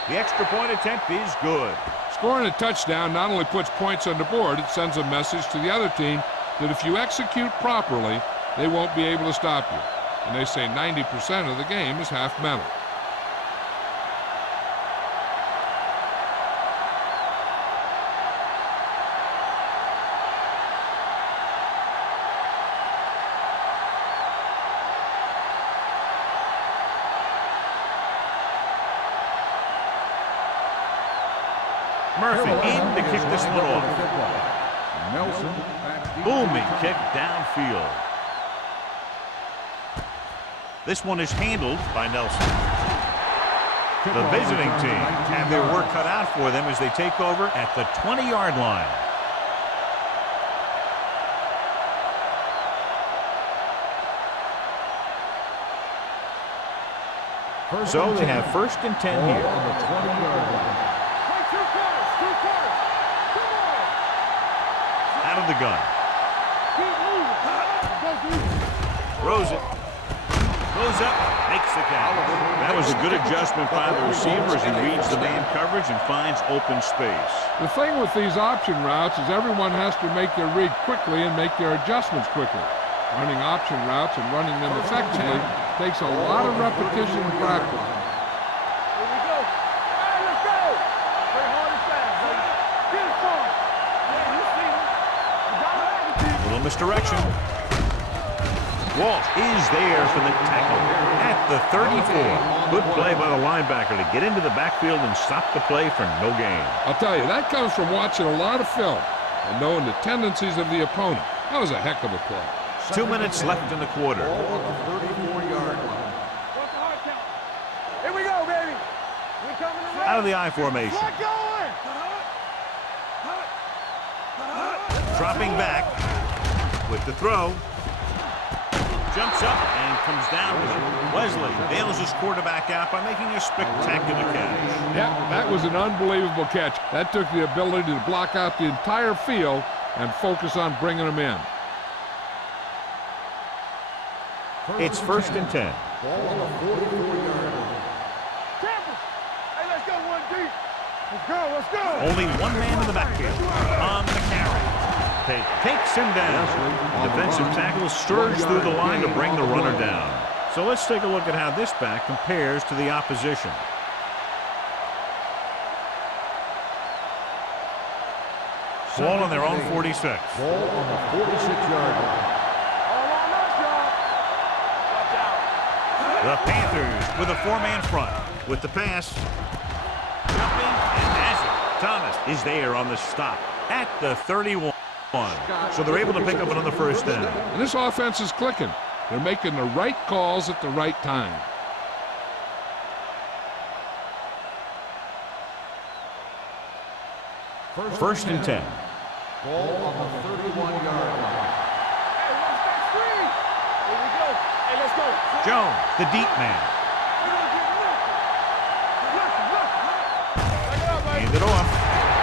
The extra point attempt is good. Scoring a touchdown not only puts points on the board, it sends a message to the other team that if you execute properly, they won't be able to stop you. And they say 90% of the game is half mental. Murphy in to kick this one off. Nelson. Booming kick downfield. This one is handled by Nelson. The visiting team have their work cut out for them as they take over at the 20-yard line. So they have first and 10 here. On the 20-yard line. Play two quarters. Come on. Out of the gun. Keep moving. Go, dude. Throws it. Goes up. Makes the catch. That was a good adjustment by the receiver as he reads the man coverage and finds open space. The thing with these option routes is everyone has to make their read quickly and make their adjustments quickly. Running option routes and running them effectively takes a lot of repetition and practice. Here we go. All right, let's go. Play hard and fast, baby. Get it from him. Yeah, you see him. You got it out of you. Little misdirection. Walsh is there for the tackle at the 34. Good play by the linebacker to get into the backfield and stop the play for no gain. I'll tell you, that comes from watching a lot of film and knowing the tendencies of the opponent. That was a heck of a play. 2 minutes left in the quarter. Ball on the 34-yard line. What's the hard count? Here we go, baby. We coming around. Out of the I formation. What going? Dropping back with the throw. Jumps up and comes down with it. Wesley bails his quarterback out by making a spectacular catch. Yeah, that was an unbelievable catch. That took the ability to block out the entire field and focus on bringing them in. It's first and 10. Ball on the 44-yard line. Tampa. Hey, let's go one deep. Let's go. Only one man in the backfield on the carry. They takes him down. Defensive tackle surged through the line to bring the runner down. So let's take a look at how this back compares to the opposition. Ball on their own 46. Ball on the 46-yard line. All on us, y'all. Watch out. The Panthers with a four-man front. With the pass. Jumping and has it. Thomas is there on the stop at the 31. So they're able to pick up another first down. And this offense is clicking. They're making the right calls at the right time. First and 10. Ball on the 31-yard line. Hey, watch that screen. Here we go. Hey, let's go. Jones, the deep man. Handed off.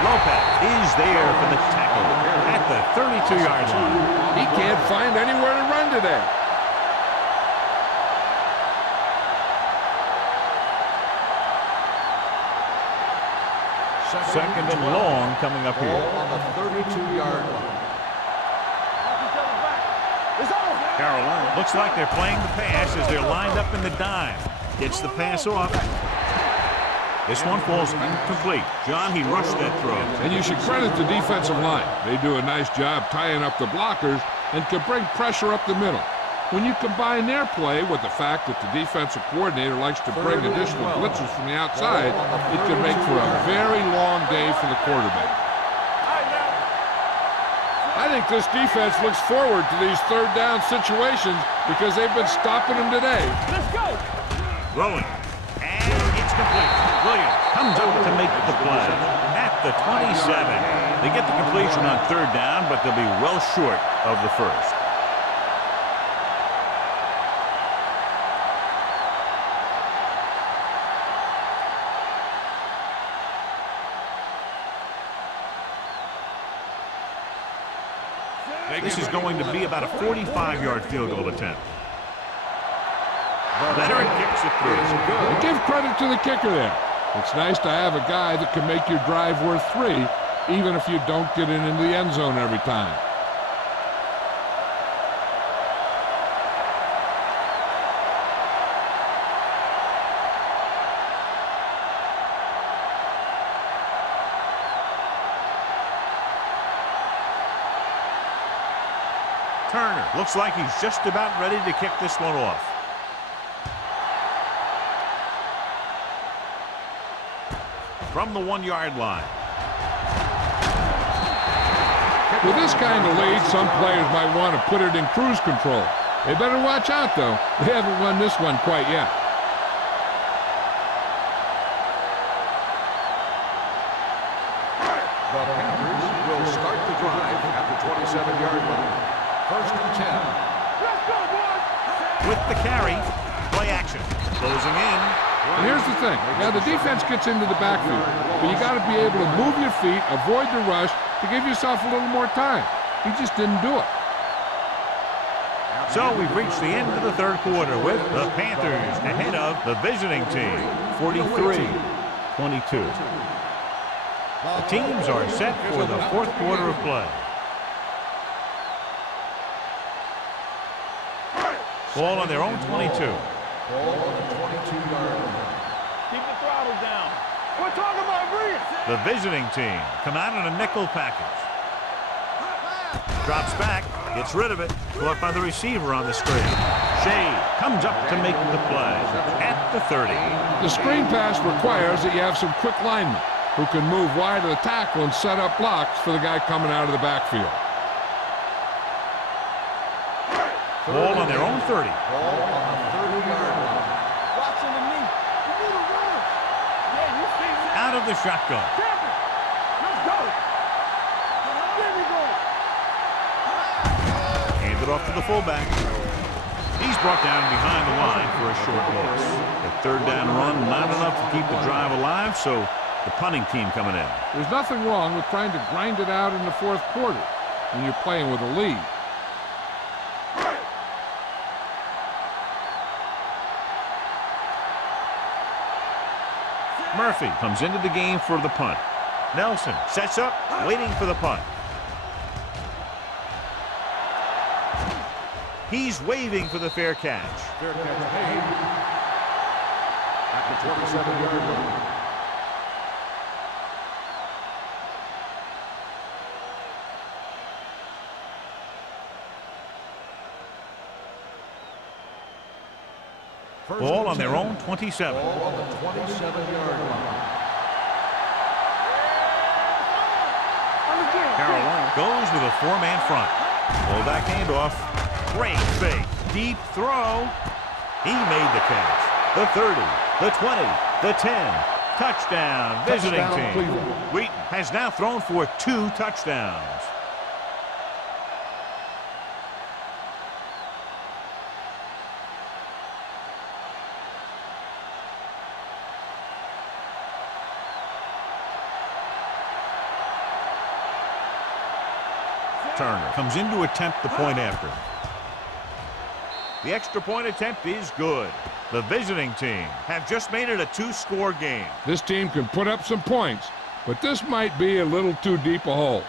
Lopez is there for the tackle at the 32-yard line. He can't find anywhere to run today. Second and long coming up Ball here. on the 32-yard line. It's over. Carolina looks like they're playing the pass as they're lined up in the dime. Gets the pass off. This one falls incomplete. John, he rushed that throw. And you should credit the defensive line. They do a nice job tying up the blockers and can bring pressure up the middle. When you combine their play with the fact that the defensive coordinator likes to bring additional blitzes from the outside, it can make for a very long day for the quarterback. I think this defense looks forward to these third down situations because they've been stopping them today. Let's go. Throwing. And it's complete. Williams comes up to make the play at the 27. They get the completion on third down, but they'll be well short of the first. This is going to be about a 45-yard field goal attempt. Leonard kicks it through. And give credit to the kicker there. It's nice to have a guy that can make your drive worth 3, even if you don't get it into the end zone every time. Turner looks like he's just about ready to kick this one off. From the 1-yard line. With this kind of lead, some players might want to put it in cruise control. They better watch out, though. They haven't won this one quite yet. The Panthers will start the drive at the 27-yard line. First and 10. Let's go, boys. With the carry, play action. Closing in. And here's the thing. Now, the defense gets into the backfield, but you got to be able to move your feet, avoid the rush, to give yourself a little more time. He just didn't do it. So we've reached the end of the third quarter with the Panthers ahead of the visiting team, 43-22. The teams are set for the fourth quarter of play. Ball on their own 22. Ball on the 22-yard line. Keep the throttle down. We're talking about breathe. The visiting team come out in a nickel package. Drops back, gets rid of it, caught by the receiver on the screen. Shea comes up to make the play at the 30. The screen pass requires that you have some quick linemen who can move wide of the tackle and set up blocks for the guy coming out of the backfield. Ball on their own 30. Ball on the 30-yard line. Watch underneath. You need to run. Yeah, you see me. Out of the shotgun. Champion. Let's go. There we go. Handed off to the fullback. He's brought down behind the line for a short loss. The third down run, not enough to keep the drive alive, so the punting team coming in. There's nothing wrong with trying to grind it out in the fourth quarter when you're playing with a lead. Murphy comes into the game for the punt. Nelson sets up, waiting for the punt. He's waving for the fair catch. Fair catch made at the 27-yard line. Ball on their own 27. Ball on the 27-yard line. Carolina goes with a four-man front. Fullback handoff. Great fake. Deep throw. He made the catch. The 30, the 20, the 10. Touchdown, visiting Touchdown, team. Cleveland. Wheaton has now thrown for 2 touchdowns. Turner comes in to attempt the point after. The extra point attempt is good. The visiting team have just made it a 2-score game. This team can put up some points, but this might be a little too deep a hole.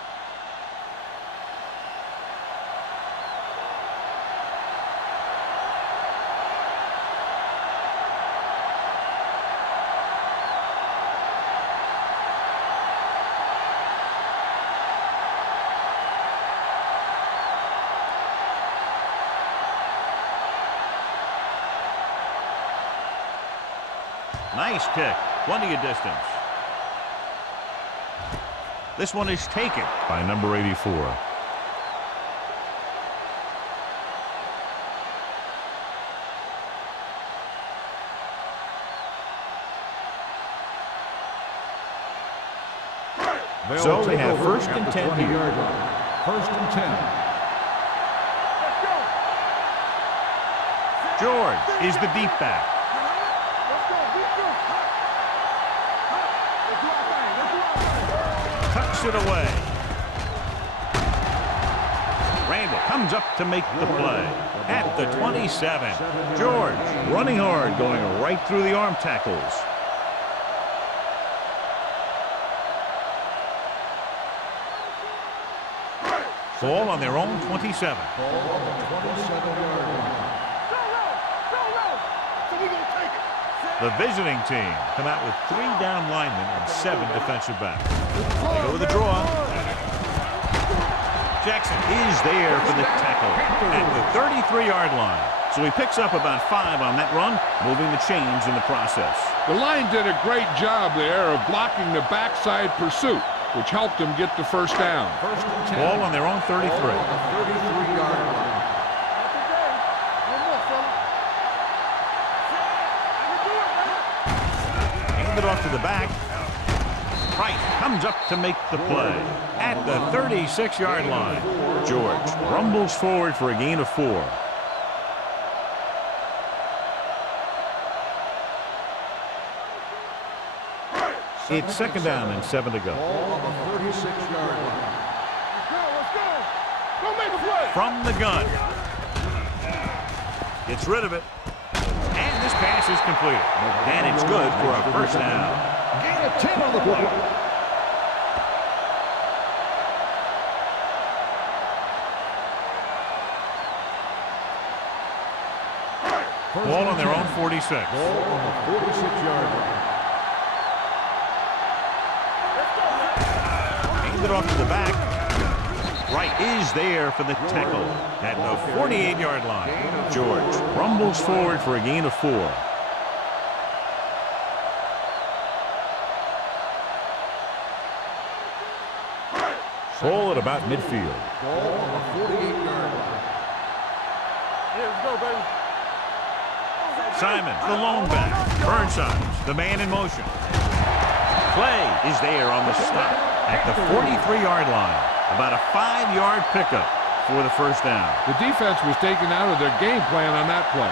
Nice kick. Plenty of distance. This one is taken by number 84. So they have first and 10 here. First and 10. George is the deep back. Tucks it away. Randall comes up to make the play. At the 27. George running hard, going right through the arm tackles. Ball on their own 27. Ball on the 27-yard line. The visiting team come out with 3 down linemen and 7 defensive backs. They go with the draw. Jackson is there for the tackle at the 33-yard line. So he picks up about 5 on that run, moving the chains in the process. The line did a great job there of blocking the backside pursuit, which helped them get the first down. First and 10. Ball on their own 33. Ball on the 33-yard line. Hand it off to the back. Price comes up to make the play at the 36-yard line. George rumbles forward for a gain of 4. It's second down and 7 to go. Ball on the 36-yard line. From the gun. Gets rid of it. And this pass is completed. And it's good for a first down. Gain of 10 on the play. Ball on their own 46. Ball on the 46-yard line. Hand it off to the back. Wright is there for the tackle at the 48-yard line. George rumbles forward for a gain of 4. Ball at about midfield. Ball on the 48-yard line. Let's go, baby. Simon, the lone back. Burnside, the man in motion. Clay is there on the stop at the 43-yard line. About a 5-yard pickup for the first down. The defense was taken out of their game plan on that play.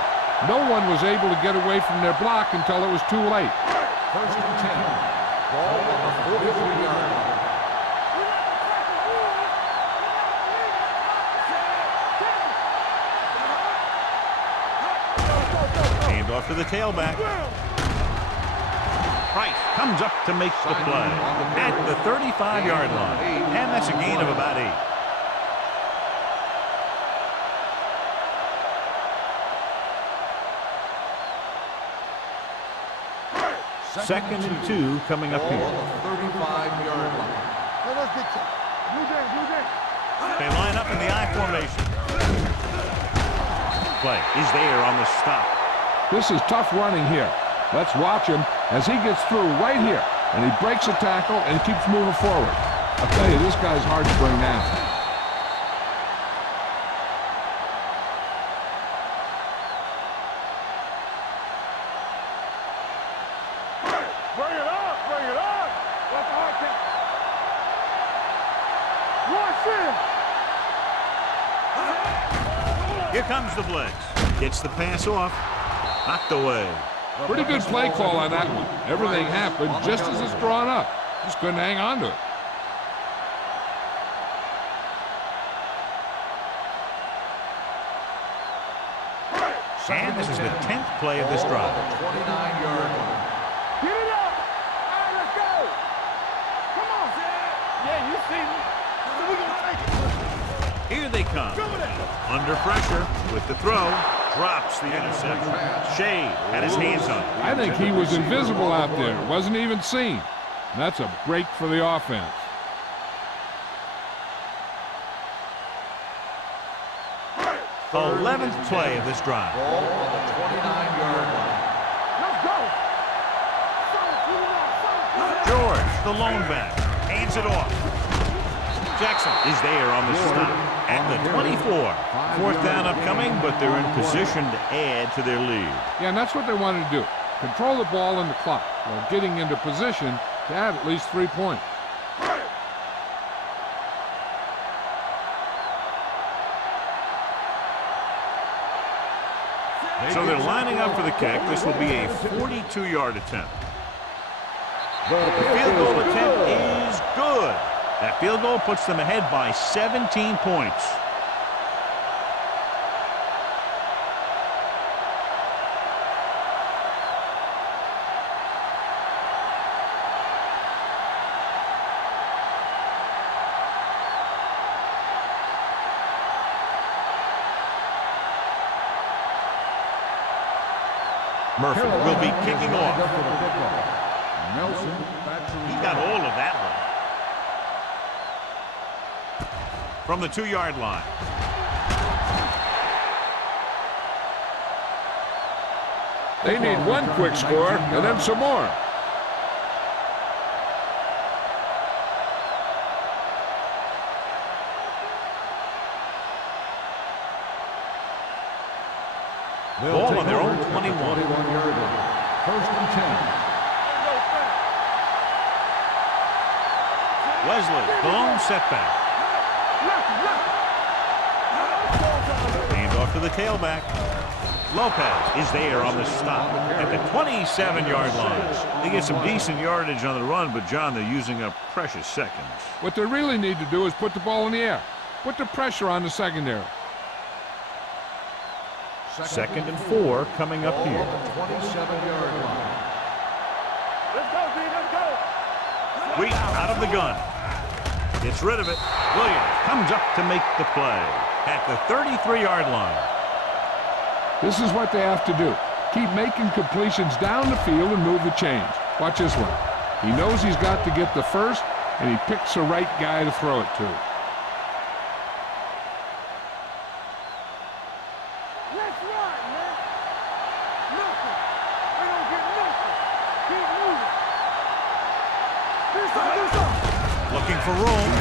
No one was able to get away from their block until it was too late. First and 10. Ball on the 43-yard line. Hand off to the tailback. Price comes up to make the play at the 35-yard line. And that's a gain of about 8. Second and 2 coming up here. Ball on the 35-yard line. They line up in the I formation. Clay is there on the stop This is tough running here. Let's watch him as he gets through right here. And he breaks a tackle and keeps moving forward. I'll tell you, this guy's hard to bring down. Bring it up, bring it up. That's hard to... Rush in. Here comes the blitz. Gets the pass off. Knocked away. Pretty good play call on that one. Everything happened just as it's drawn up. Just couldn't hang on to it. And this is the 10th play of this drive. 29-yard line. Get it up. All right, let's go. Come on, Zach. Yeah, you see me. So we gonna take it. Here they come. Under pressure with the throw. Drops the interception. Shea had his hands on it. I think he was invisible out there. Wasn't even seen. And that's a break for the offense. The 11th play of this drive. Ball on the 29-yard line. Let's go. George, the lone back, hands it off. Jackson is there on the stop at the 24. Fourth down upcoming, but they're in position to add to their lead. Yeah, and that's what they wanted to do. Control the ball and the clock while getting into position to add at least 3 points. So they're lining up for the kick. This will be a 42-yard attempt. The field goal attempt is good. That field goal puts them ahead by 17 points. Murphy will be kicking off. Nelson back to He got all of that one. From the 2-yard line. They need one quick score and then some more. Ball on their own 21. 21-yard line. First and 10. Wesley, the lone setback. Hand off to the tailback. Lopez is there on the stop at the 27-yard line. They get some decent yardage on the run, but, John, they're using up precious seconds. What they really need to do is put the ball in the air. Put the pressure on the secondary. Second and 4 coming up here. 27-yard line. Let's go, D, let's go. Wheat out of the gun. Gets rid of it. Williams comes up to make the play at the 33-yard line. This is what they have to do. Keep making completions down the field and move the chains. Watch this one. He knows he's got to get the first, and he picks the right guy to throw it to. Let's run, man. Nothing. We don't get nothing. Keep moving. Do something. Looking for room.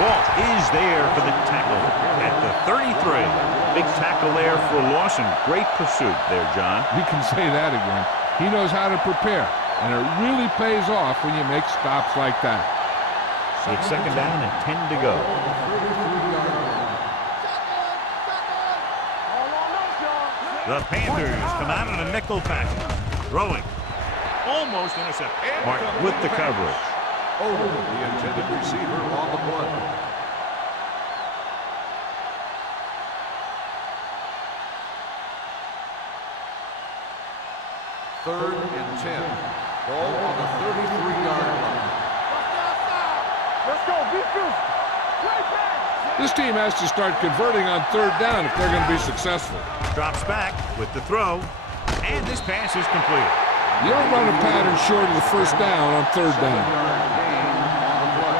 Walt is there for the tackle at the 33. Big tackle there for Lawson. Great pursuit there, John. You can say that again. He knows how to prepare, and it really pays off when you make stops like that. It's second down and 10 to go. The Panthers come out in a nickel package. Throwing. Almost intercepted. Martin with the coverage. Over the intended receiver on the play. Third and 10. Ball on the 33-yard line. Let's go, be physical. Right back. This team has to start converting on third down if they're going to be successful. Drops back with the throw. And this pass is completed. You don't run a pattern short of the first down on third down. 7-yard gain on the play.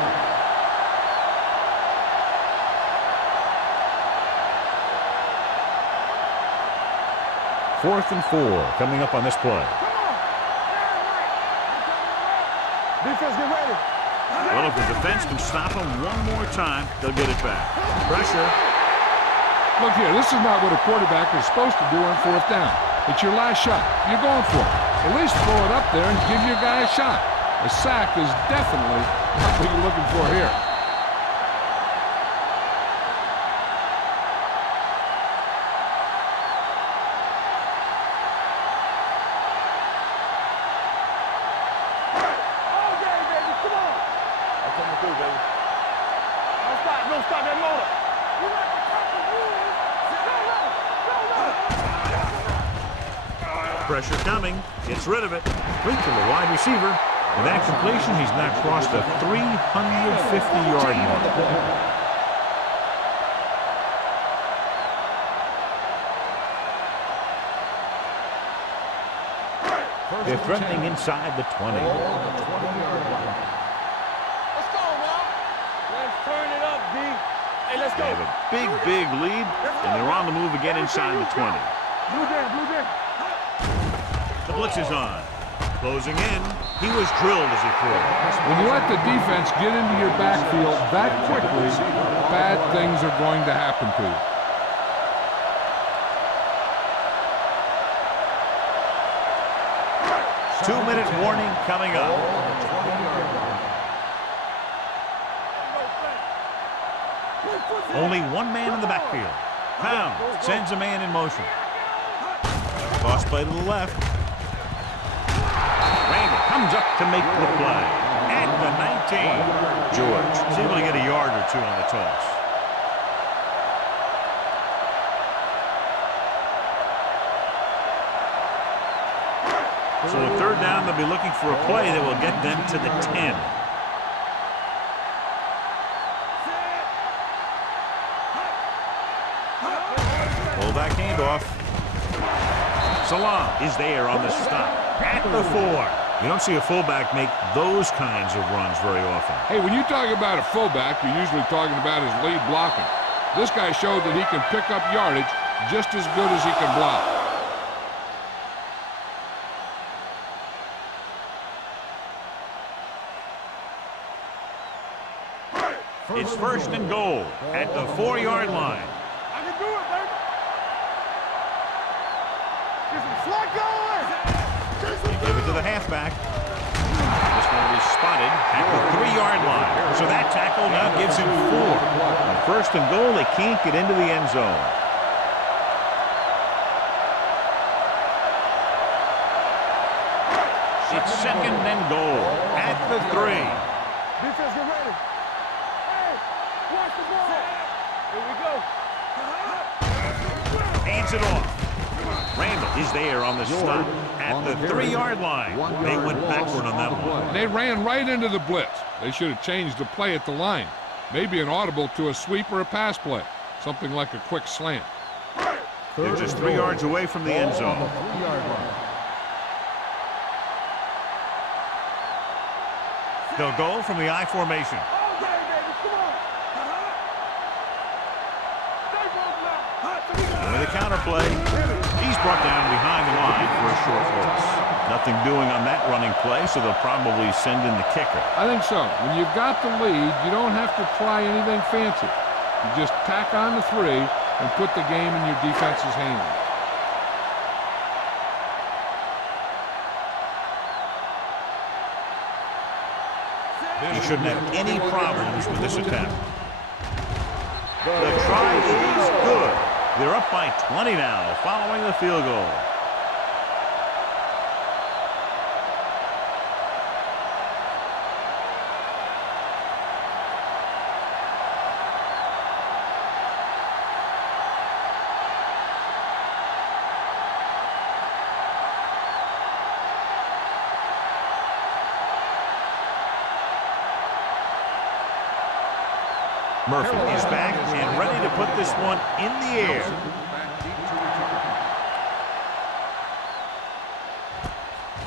4th and 4 coming up on this play. Defense, get ready. Well, if the defense can stop them one more time, they'll get it back. Pressure. Look here, this is not what a quarterback is supposed to do on 4th down. It's your last shot. You're going for it. At least throw it up there and give your guy a shot. A sack is definitely not what you're looking for here. Pressure coming. Gets rid of it. Complete to the wide receiver. With that completion, he's now crossed the 350-yard mark. They're threatening inside the 20. Let's go, Rob. Let's turn it up, D. Hey, let's go. They have a big lead, and they're on the move again inside the 20. Blue down. The blitz is on. Closing in. He was drilled as he threw. When you let the defense get into your backfield that quickly, bad things are going to happen to you. Two-minute warning coming up. Only one man in the backfield. Pound sends a man in motion. Toss play to the left. Randall comes up to make the play. At the 19. George is able to get a yard or two on the toss. So a 3rd down, they'll be looking for a play that will get them to the 10. Pull back handoff. Salam is there on the stop. At the 4. You don't see a fullback make those kinds of runs very often. Hey, when you talk about a fullback, you're usually talking about his lead blocking. This guy showed that he can pick up yardage just as good as he can block. It's 1st and goal at the 4-yard line. I can do it, baby. Get some slot going. They give it to the halfback. This one is spotted at the 3-yard line. So that tackle now gives him 4. On 1st and goal, they can't get into the end zone. It's 2nd and goal at the 3. Defense, get ready. Hey, watch the ball. Here we go. Hands it off. Randall is there on the stop at the 3-yard line. They went backward on that one. They ran right into the blitz. They should have changed the play at the line. Maybe an audible to a sweep or a pass play. Something like a quick slant. They're just 3 yards away from the end zone. They'll go from the I formation. And with a counter play, he's brought down behind the line for a short loss. Nothing doing on that running play, so they'll probably send in the kicker. I think so. When you've got the lead, you don't have to try anything fancy. You just tack on the 3 and put the game in your defense's hands. He shouldn't have any problems with this attempt. The try is good. They're up by 20 now, following the field goal. Murphy is back and ready to put this one in the air.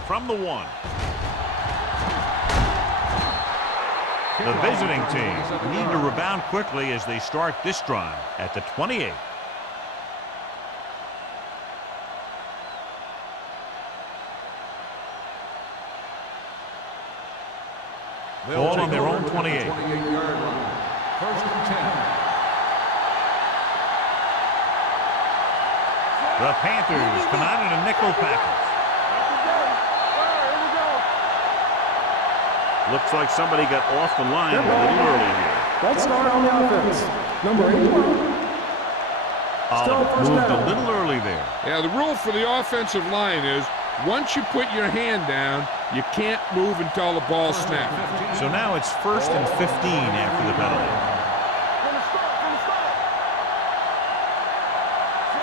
From the 1. The visiting team need to rebound quickly as they start this drive at the 28. Ball on their own 28. 28-yard line. First and 10. The Panthers come out in a nickel package. Looks like somebody got off the line a little early here. Let's start on the offense. Number 81. Oliver moved a little early there. Yeah, the rule for the offensive line is once you put your hand down, you can't move until the ball snaps. So now it's 1st and 15 after the penalty.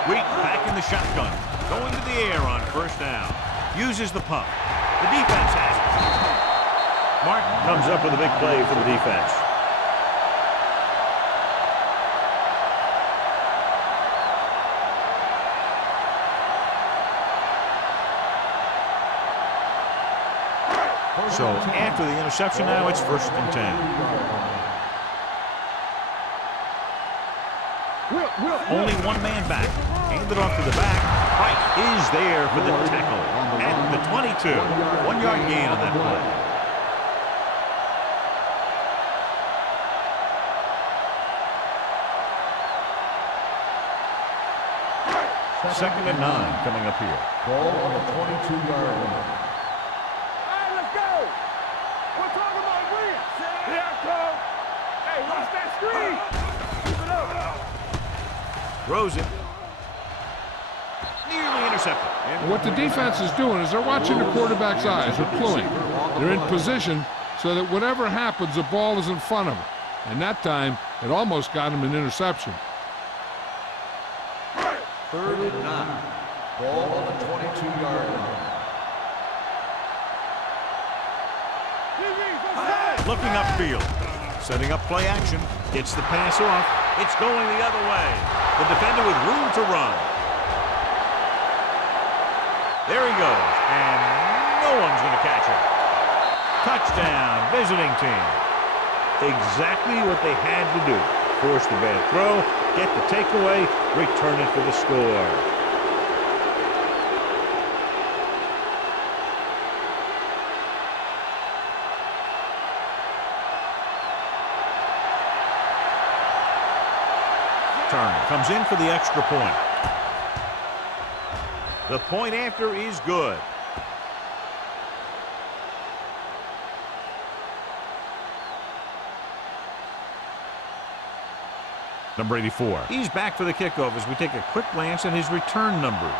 Wheaton back in the shotgun. Going to the air on 1st down. Uses the pump. The defense has it. Martin comes up with a big play for the defense. So after the interception now, it's 1st and 10. Only one man back. Handed off to the back. White is there for the tackle at the 22. 1 yard gain on that play. Second and 9 coming up here. Ball on the 22-yard line. Hey, let's go. We're talking about win. Yeah, Cole. Hey, watch that screen. Keep it up. Throws it. Nearly intercepted. And what the defense is doing is they're watching the quarterback's eyes. They're cluing. They're in position so that whatever happens, the ball is in front of them. And that time, it almost got him an interception. 3rd and 9. Ball on the 22-yard line. Looking upfield. Setting up play action. Gets the pass off. It's going the other way. The defender with room to run. There he goes. And no one's going to catch him. Touchdown, visiting team. Exactly what they had to do. Force the bad throw, get the takeaway, return it for the score. Turner comes in for the extra point. The point after is good. Number 84. He's back for the kickoff as we take a quick glance at his return numbers.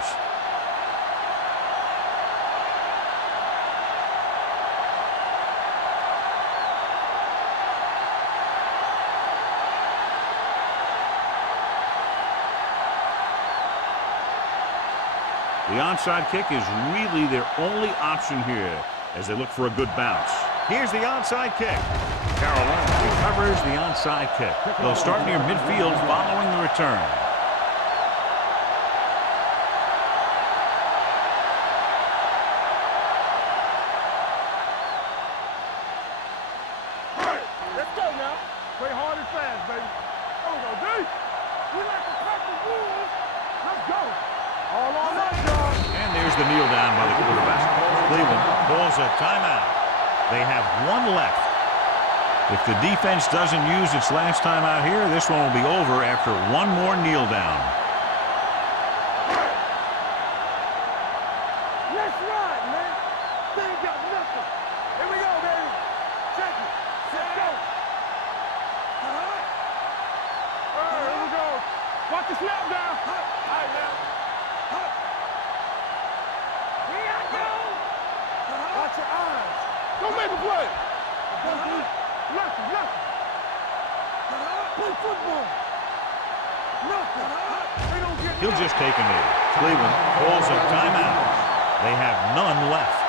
The onside kick is really their only option here as they look for a good bounce. Here's the onside kick. Carolina recovers the onside kick. They'll start near midfield following the return. Let's go now. Play hard and fast, baby. There we go, D. We like to crack the rules. Let's go. All on that, y'all. And there's the kneel down by the quarterback. Cleveland calls a timeout. They have one left. If the defense doesn't use its last timeout here, this one will be over after one more kneel down. Let's ride, man. They ain't got nothing. Here we go, baby. Check it. Let's go. All right, here we go. Watch the snap down. All right, now. Here I go. Watch your eyes. Don't make a play. Nothing. Play football. Nothing. They don't get He'll just take a knee. Cleveland calls a timeout. They have none left.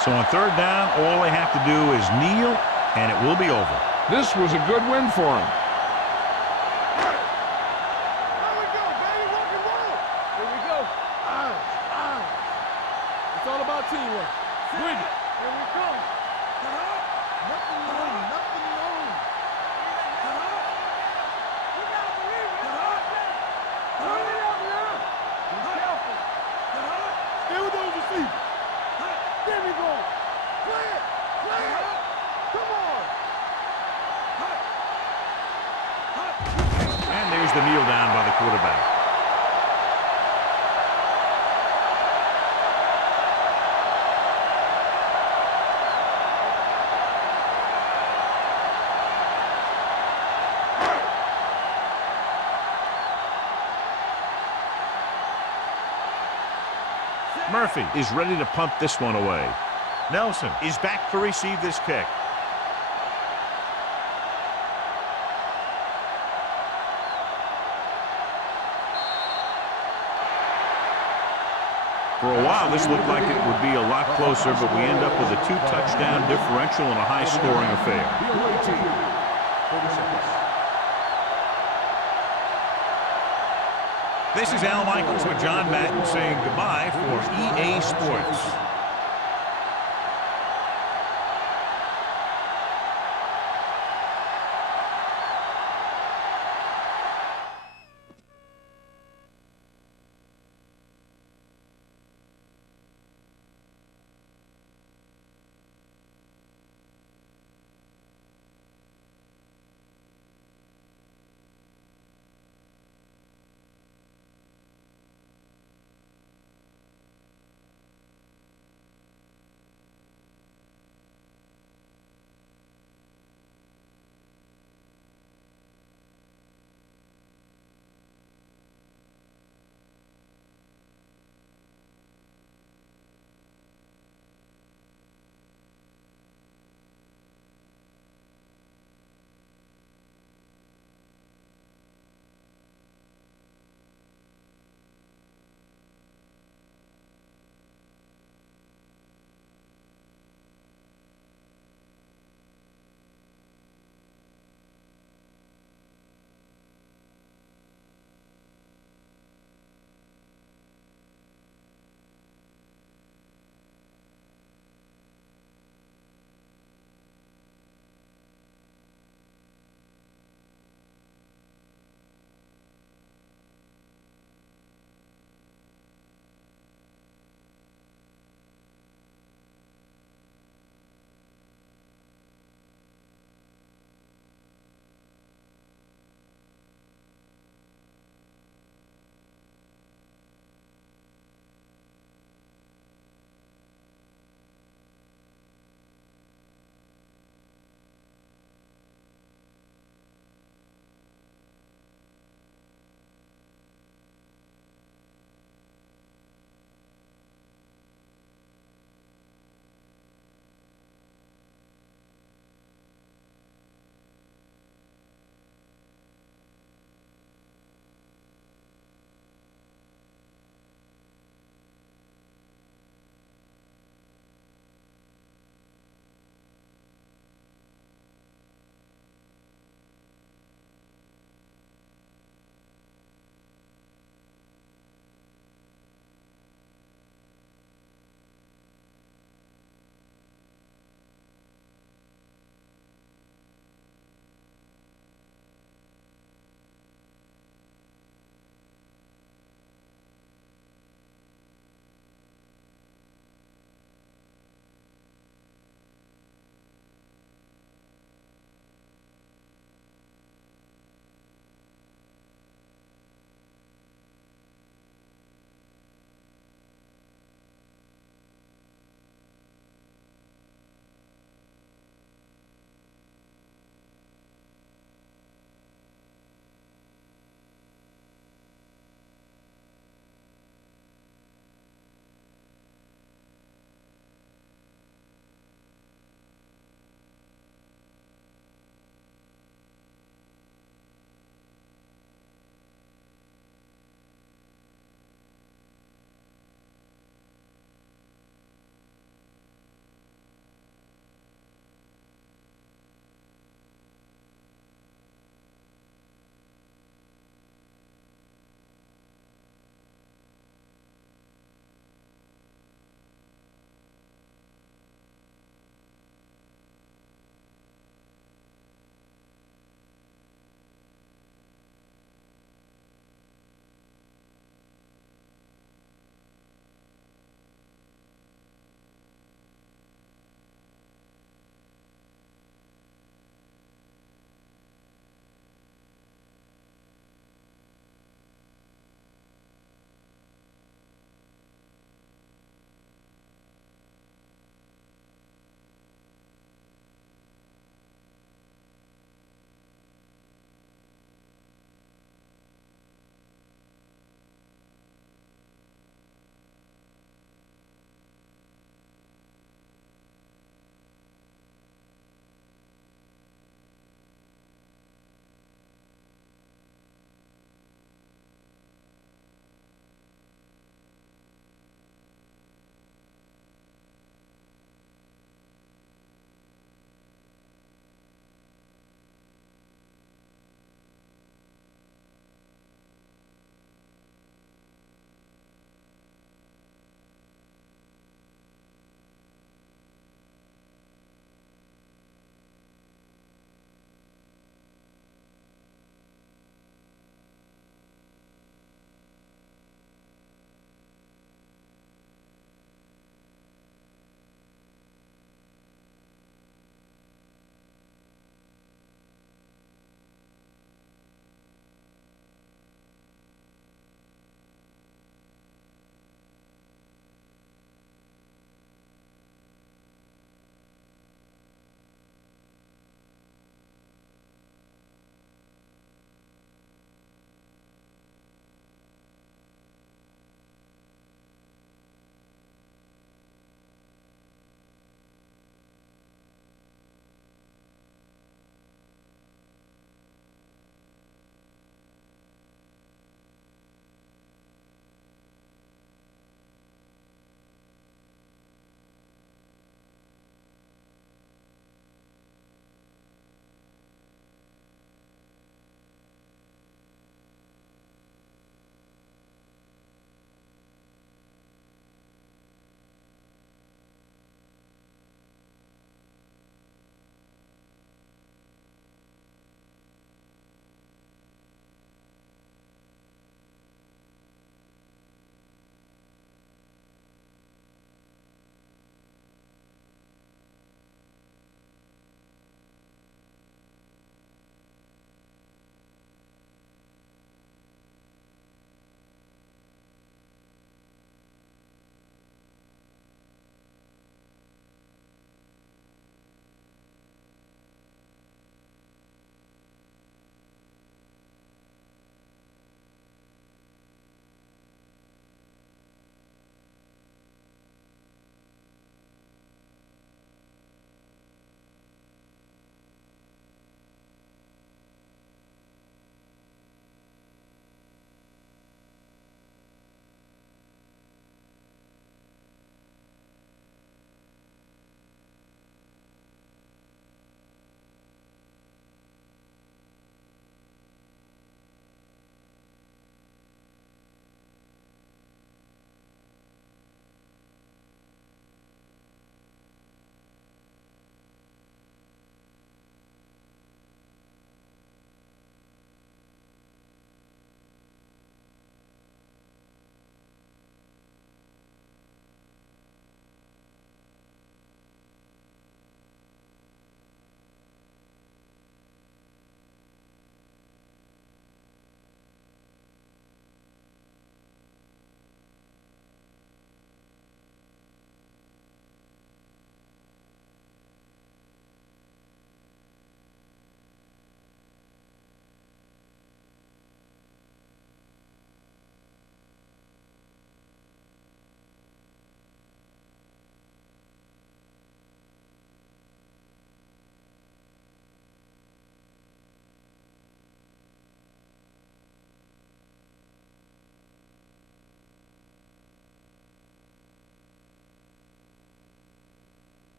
So on third down, all they have to do is kneel, and it will be over. This was a good win for him. There we go, baby. Rock and roll. Here we go. Eyes. It's all about teamwork. Bring it. Here we come. Nothing wrong. You gotta believe it. Turn it up now. Be careful. Stay with those receivers. There we go. Play it. the kneel down by the quarterback. Murphy is ready to punt this one away. Nelson is back to receive this kick. For a while, this looked like it would be a lot closer, but we end up with a 2-touchdown differential and a high-scoring affair. The away team, 36. This is Al Michaels with John Madden saying goodbye for EA Sports.